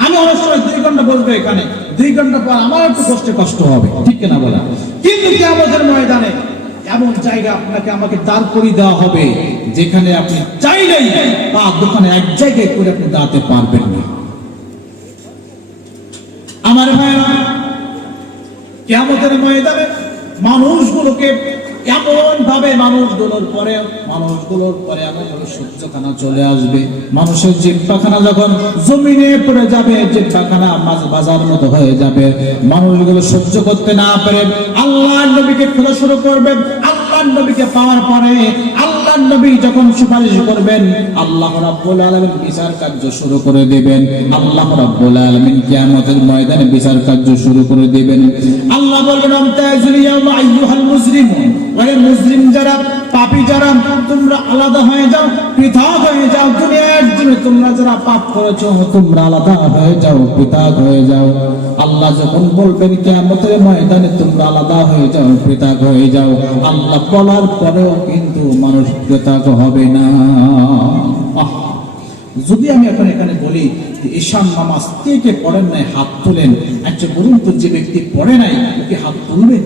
আমি অনেক সময় 2 ঘন্টা বসবো এখানে, 2 ঘন্টা পর আমার একটু বসতে কষ্ট হবে, ঠিক কিনা বলেন? কিন্তু কিয়ামতের ময়দানে এমন জায়গা আপনাকে আমাকে দাঁড় করিয়ে দেওয়া হবে, যেখানে আপনি চাইলেই পা দোকানে এক জায়গায় করে আপনি দাঁড়াতে পারবেন না। আমার ভাইরা, কিয়ামতের ময়দানে মানুষগুলোকে এমন ভাবে মানুষগুলোর পরে এমন ভাবে সূর্যখানা চলে আসবে, মানুষের জিহ্বাখানা যখন জমিনে পড়ে যাবে, জিহ্বাখানা বাজার মতো হয়ে যাবে, মানুষগুলো সহ্য করতে না পারে আল্লাহর নবীকে খোঁজা শুরু করবে। আল্লাহর নবীকে পাওয়ার পরে আল্লাহর নবী যখন সুপারিশ করবেন, আল্লাহ রাব্বুল আলামিন বিচার কার্য শুরু করে দিবেন। আল্লাহ রাব্বুল আলামিন কিয়ামতের ময়দানে বিচার কার্য শুরু করে দিবেন। আল্লাহ বলবেন, আমতাযুল ইয়াওমা আইয়ুহাল মুজরিমুন, ওরে মুজরিম যারা, পাপী যারা, তোমরা আলাদা হয়ে যাও, পৃথক হয়ে যাও, দুনিয়ার জন্য তোমরা যারা পাপ করেছো তোমরা আলাদা হয়ে যাও, পৃথক হয়ে যাও। আল্লাহ যখন বলবেন কিয়ামতের ময়দানে তোমরা আলাদা হয়ে যাও, পৃথক হয়ে যাও, আল্লাহ বলার পরেও কিন্তু মানুষ পৃথক হবে না। যদি আমি এখন এখানে বলি যে ঈশান নামাজ কে কে পড়েন নাই হাত তোলেন, একজন বলুন তো যে ব্যক্তি পড়ে নাই ওকে হাত তুলবে?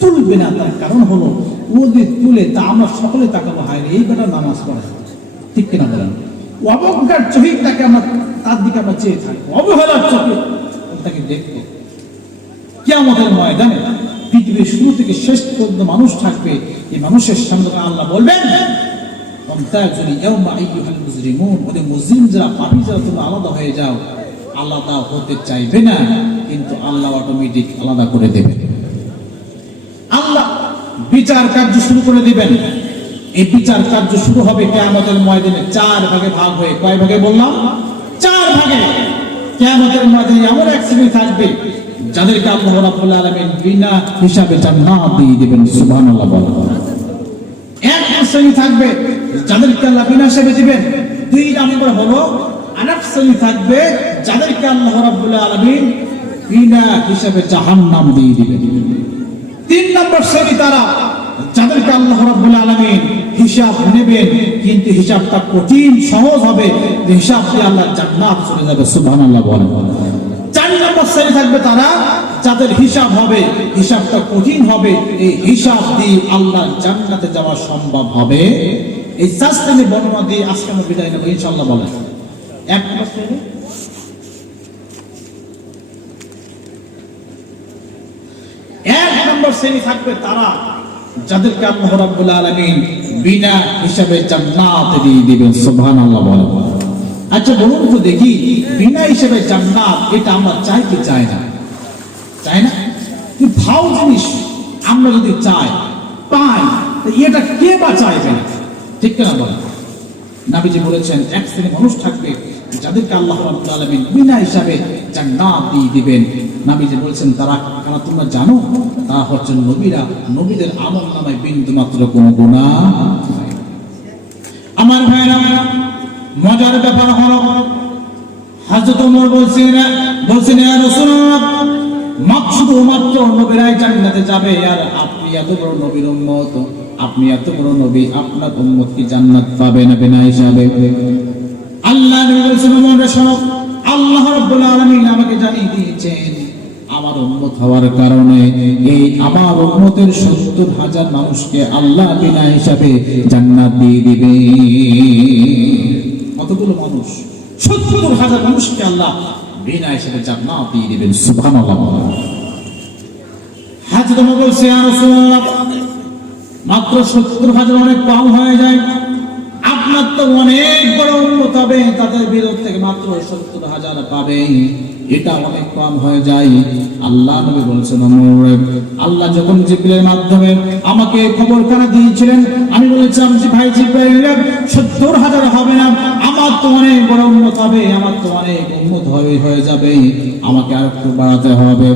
তুলবে না। তার কারণ হলো ও যদি তুলে তা আমরা সকলে তাকাবো, হায় এই বেটা নামাজ পড়ে, ঠিক কিনা বলেন? অবজ্ঞার চোখে তাকে আমরা তার দিকে আমরা চেয়ে থাকি, অবহেলার চোখে তাকে দেখবো। কিয়ামতের ময়দানে পৃথিবীর শুরু থেকে শেষ পর্যন্ত মানুষ থাকবে। এই মানুষের সামনে আল্লাহ বলবেন মুসলিম যারা পাপী যারা তোমরা আলাদা হয়ে যাও। আলাদা হতে চাইবে না, কিন্তু আল্লাহ অটোমেটিক আলাদা করে দেবে। আল্লাহ বিচার কার্য শুরু করে দিবেন। এই বিচার কার্য শুরু হবে কিয়ামতের ময়দানে 4 ভাগে ভাগ হয়ে। কয় ভাগে বললাম? 4 ভাগে। কিয়ামতের ময়দানে এমন এক শ্রেণী থাকবে যাদেরকে আল্লাহ রাব্বুল আলামিন বিনা হিসাবে জান্নাত দিয়ে দিবেন। সুবহানাল্লাহ বলেন। এক শ্রেণী থাকবে যাদেরকে আল্লাহ বিনা হিসাবে দিবেন। 2 নম্বর হলো আরেক শ্রেণী থাকবে যাদেরকে আল্লাহ রাব্বুল আলামিন বিনা হিসাবে জাহান্নাম দিয়ে দিবেন। 3 নম্বর শ্রেণী তারা যাদেরকে আল্লাহ রাব্বুল আলামিন হিসাব নেবেন, কিন্তু হিসাবটা কঠিন, সহজ হবে। হিসাব দিয়ে আল্লাহ জান্নাত চলে যাবে। সুবহানাল্লাহ বলেন। 4 নম্বর শ্রেণী থাকবে তারা যাদের হিসাব হবে, হিসাবটা কঠিন হবে। এই হিসাব দিয়ে আল্লাহ জান্নাতে যাওয়া সম্ভব হবে। এই 4 শ্রেণী বর্ণনা দিয়ে আজকে আমরা বিদায় নেব ইনশাআল্লাহ। বলেন 1 নম্বর শ্রেণী, 1 নম্বর শ্রেণী থাকবে তারা যাদেরকে আল্লাহ রাব্বুল আলামিন বিনা হিসাবে জান্নাত দিয়ে দিবেন। সুবহানাল্লাহ বলেন। আচ্ছা বলুন তো দেখি, বিনা হিসাবে জান্নাত এটা আমরা চাই কি চাই না? চাই না? কি ভাও জিনিস আমরা যদি চাই পাই, এটা কে বা চাইবে না? ঠিক না বলেন? নবীজি বলেছেন এক শ্রেণী মানুষ থাকবে যাদেরকে আল্লাহ রাব্বুল আলামিন বিনা হিসাবে জান্নাত দিয়ে দিবেন। নবীজি বলেছেন তারা কারা তোমরা জানো? তারা হচ্ছেন নবীরা। নবীদের আমলনামায় বিন্দুমাত্র কোনো গুনাহ নাই। আমার ভাইরা, মজার ব্যাপার হলো হযরত ওমর বলছেন ইয়া রাসূলুল্লাহ, শুধুমাত্র নবীরাই জান্নাতে যাবে, আর আপনি এত বড় নবীর উম্মত, আপনি এত বড় নবী, আপনার উম্মত কি জান্নাত পাবে না বিনা হিসাবে? আল্লাহ নবী বলেছেন ওমর শোনো, আল্লাহ রাব্বুল আলামিন আমাকে জানিয়ে দিয়েছেন আমার উম্মত হওয়ার কারণে এই আমার উম্মতের 70,000 মানুষকে আল্লাহ বিনা হিসাবে জান্নাত দিয়ে দিবে। কতগুলো মানুষ? 70,000 মানুষকে আল্লাহ বিনা হিসাবে জান্নাত দিয়ে দিবেন। সুবহানাল্লাহ। হযরত ওমর বলছে ইয়া রাসূলুল্লাহ, মাত্র 70,000 অনেক কম হয়ে যায়। আপনার তো অনেক বড় উম্মত হবে, তাদের বিরোধ থেকে মাত্র 70,000 পাবে, এটা অনেক কম হয়ে যায়। আল্লাহ নবী বলেছেন আল্লাহ যখন জিবরিলের মাধ্যমে আমাকে খবরখানা দিয়েছিলেন, আমি বলেছিলাম যে ভাই জিবরাইল 70,000 হবে না, আমার তো অনেক বড় উম্মত হবে, আমার তো অনেক উম্মত হয়ে যাবে, আমাকে আর একটু বাড়াতে হবে।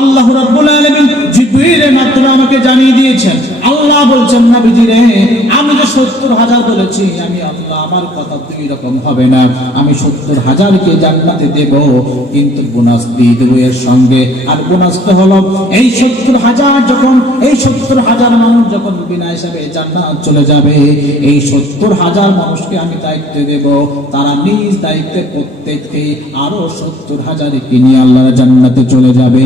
আল্লাহ রাব্বুল আলামিন জিবরিলের মাধ্যমে আমাকে জানিয়ে দিয়েছেন। আল্লাহ বলছেন নবীজি রে, আমি যে 70,000 বলেছি, আমি আল্লাহ আমার কথা 2 রকম হবে না। আমি 70,000কে জান্নাতে দেব, কিন্তু বোনাস দিয়ে দেব এর সঙ্গে। আর বোনাসটা হলো এই 70,000 মানুষ যখন বিনা হিসাবে জান্নাত চলে যাবে, এই 70,000 মানুষকে আমি দায়িত্ব দেব, তারা নিজ দায়িত্বে প্রত্যেককে আরো 70,000কে নিয়ে আল্লাহর জান্নাতে চলে যাবে।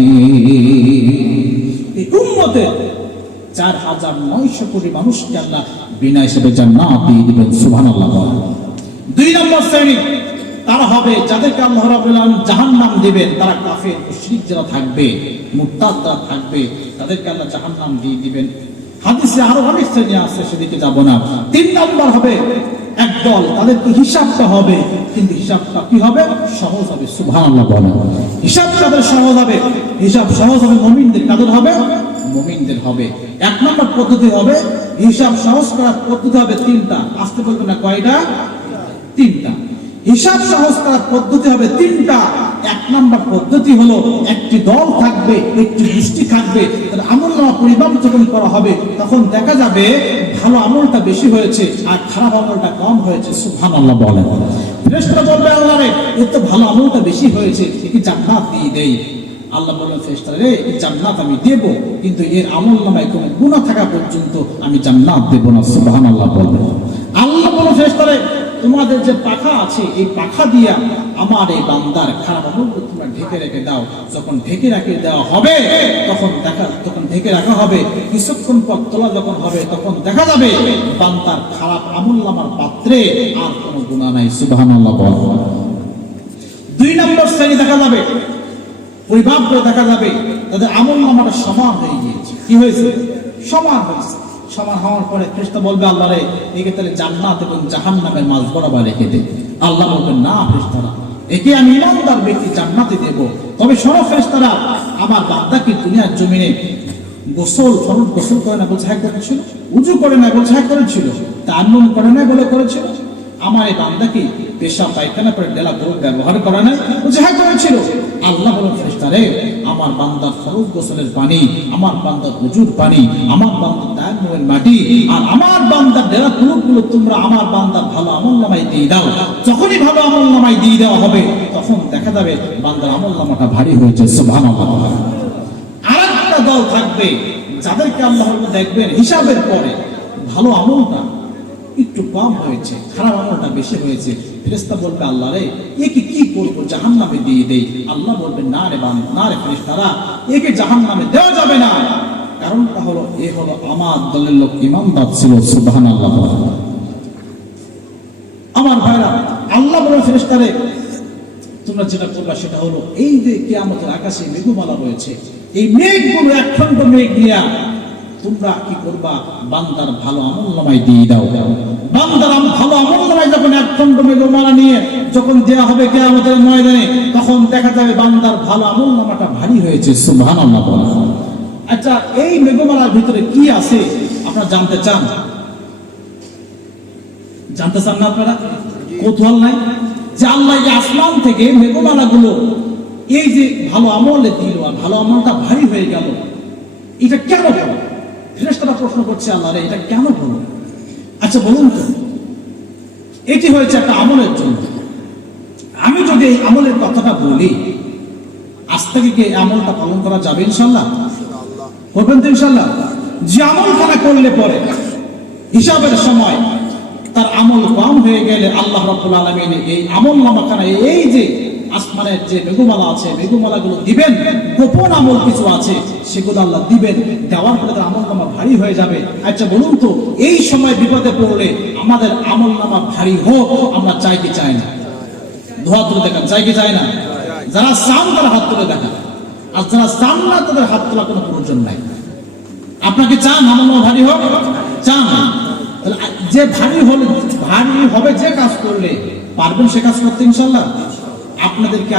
এই উম্মতে 4,900 কোটি মানুষকে আল্লাহ বিনা হিসাবে জান্নাত দিয়ে দিবেন। সুবহানাল্লাহ। 2 নম্বর শ্রেণী তারা হবে যাদেরকে আল্লাহ রাব্বুল আলামিন জাহান্নাম দিবেন। তারা কাফের মুশরিক যারা থাকবে, মুরতাদ যারা থাকবে, তাদেরকে আল্লাহ জাহান্নাম দিয়ে দিবেন। হাদিসে আরো অনেক শ্রেণী আছে, সেদিকে যাব না। 3 নম্বর হবে একদল, তাদেরকে হিসাবটা হবে, কিন্তু হিসাবটা কি হবে? সহজ হবে। সুবহানাল্লাহ বলেন। হিসাব তাদের সহজ হবে। হিসাব সহজ হবে মুমিনদের। কাদের হবে? মুমিনদের হবে। 1 নম্বর পদ্ধতি হবে হিসাব সহজ করার পদ্ধতি হবে 3টা। আসতে বলবে না কয়টা? 3টা। হিসাব সহজ করার পদ্ধতি হবে 3টা। 1 নম্বর পদ্ধতি হলো একটি দল থাকবে, একটি গোষ্ঠী থাকবে, তার আমল আমলনামা পরিমাপ যখন করা হবে তখন দেখা যাবে ভালো আমলটা বেশি হয়েছে আর খারাপ আমলটা কম হয়েছে। সুবহানাল্লাহ বলেন। ফেরেশতারা বলবে আল্লাহরে এর তো ভালো আমলটা বেশি হয়েছে, একে জান্নাত দিয়ে দেই। আল্লাহ বললেন ফেরেশতারা রে এই জান্নাত আমি দেব, কিন্তু এর আমলনামায় কোনো গুনাহ থাকা পর্যন্ত আমি জান্নাত দেব না। সুবহানাল্লাহ বলবেন। আল্লাহ বললেন ফেরেশতারা তোমাদের যে পাখা আছে এই পাখা দিয়া আমার এই বান্দার খারাপ আমলগুলো তোমরা ঢেকে রেখে দাও। যখন ঢেকে রেখে দেওয়া হবে তখন ঢেকে রাখা হবে, কিছুক্ষণ পর তোলা যখন হবে তখন দেখা যাবে বান্দার খারাপ আমলনামার পাত্রে আর কোনো গুনাহ নাই। সুবহানাল্লাহ বলেন। 2 নম্বর শ্রেণী দেখা যাবে, পরিমাপ করে দেখা যাবে তাদের আমলনামাটা সমান হয়ে গিয়েছে। কি হয়েছে? সমান হয়েছে। সমান হওয়ার পরে ফেরেশতা বলবে আল্লাহরে একে তাহলে জান্নাত এবং জাহান্নামের মাঝ বরাবর রেখে দে। আল্লাহ বলবেন না ফেরেশতারা, একে আমি ইমানদার ব্যক্তি জান্নাতে দেব। তবে শোনো ফেরেশতারা, আমার বান্দা কি দুনিয়ার জমিনে গোসল করে না বলছে হ্যাঁ করেছিল, উযু করে না বলছে হ্যাঁ করেছিল, তায়াম্মুম করে না বলে করেছিল, আমার এই বান্দা কি পেশাব পায়খানা করে ডেলা করে ব্যবহার করে না বলছে হ্যাঁ করেছিল। আল্লাহ বলেন ফেরেশতারে আমার বান্দার ফরজ গোসলের পানি, আমার বান্দার উযুর পানি, আমার বান্দার তায়াম্মুমের মাটি আর আমার বান্দার ডেলা গুলো তোমরা আমার বান্দার ভালো আমলনামায় দিয়ে দাও। যখনই ভালো আমলনামায় দিয়ে দেওয়া হবে তখন দেখা যাবে বান্দার আমলনামাটা ভারী হয়েছে। সুবহানাল্লাহ। আরেকটা দল থাকবে যাদেরকে আল্লাহ দেখবেন হিসাবের পরে ভালো আমলটা একটু কম হয়েছে, খারাপ আমলটা বেশি হয়েছে। ফেরেশতা বলবে আল্লাহ রে একে কি করবো, জাহান্নামে দিয়ে দেই। আল্লাহ বলবেন না রে বান্দা, না রে ফেরেশতারা, একে জাহান্নামে দেওয়া যাবে না। কারণটা হলো এ হলো আমার দলের লোক, ইমানদার ছিল। সুবহানাল্লাহ। আমার ভাইরা, আল্লাহ বলেন ফেরেশতারে তোমরা যেটা করবা সেটা হলো এই যে কিয়ামতের আকাশে মেঘমালা রয়েছে, এই মেঘগুলো একখণ্ড মেঘ নিয়া তোমরা কি করবা, বান্দার ভালো আমলনামায় দিয়ে দাও। বান্দার ভালো আমলনামায় যখন একখণ্ড মেঘমালা নিয়ে যখন দেওয়া হবে কিয়ামতের ময়দানে তখন দেখা যাবে বান্দার ভালো আমলনামাটা ভারী হয়েছে। সুবহানাল্লাহ। আচ্ছা, এই মেঘমালার ভিতরে কি আছে আপনারা জানতে চান? জানতে চান না আপনারা? কৌতূহল নাই যে আল্লাহ এই আসমান থেকে মেঘমালাগুলো এই যে ভালো আমলে দিল আর ভালো আমলটা ভারী হয়ে গেল, এটা কেন হলো? ফেরেশতারা প্রশ্ন করছে আল্লাহ রে এটা কেন হলো? আচ্ছা বলুন তো, এটি হয়েছে একটা আমলের জন্য। আমি যদি এই আমলের কথাটা বলি আজ থেকে কি আমলটা পালন করা যাবে ইনশাআল্লাহ? করবেন তো ইনশাআল্লাহ? যে আমলখানা করলে পরে হিসাবের সময় তার আমল কম হয়ে গেলে আল্লাহ রাব্বুল আলামিন এই আমলনামাখানা এই যে আসমানের যে মেঘমালা আছে মেঘমালাগুলো দিবেন, গোপন আমল কিছু আছে সেগুলো আল্লাহ দিবেন, দেওয়ার পরে তার আমলনামা ভারী হয়ে যাবে। আচ্ছা বলুন তো, এই সময় বিপদে পড়লে আমাদের আমলনামা ভারী হোক আমরা চাই কি চাই না? হাত তুলে দেখান, চাই কি চাই না? যারা চান তারা হাত তুলে দেখান, আর যারা চান না তাদের হাত তোলা কোনো প্রয়োজন নাই। আপনাকে চান আমলনামা ভারী হোক? চান? যে ভারী হবে যে কাজ করলে পারবেন সে কাজ করতে ইনশাআল্লাহ। আপনাদেরকে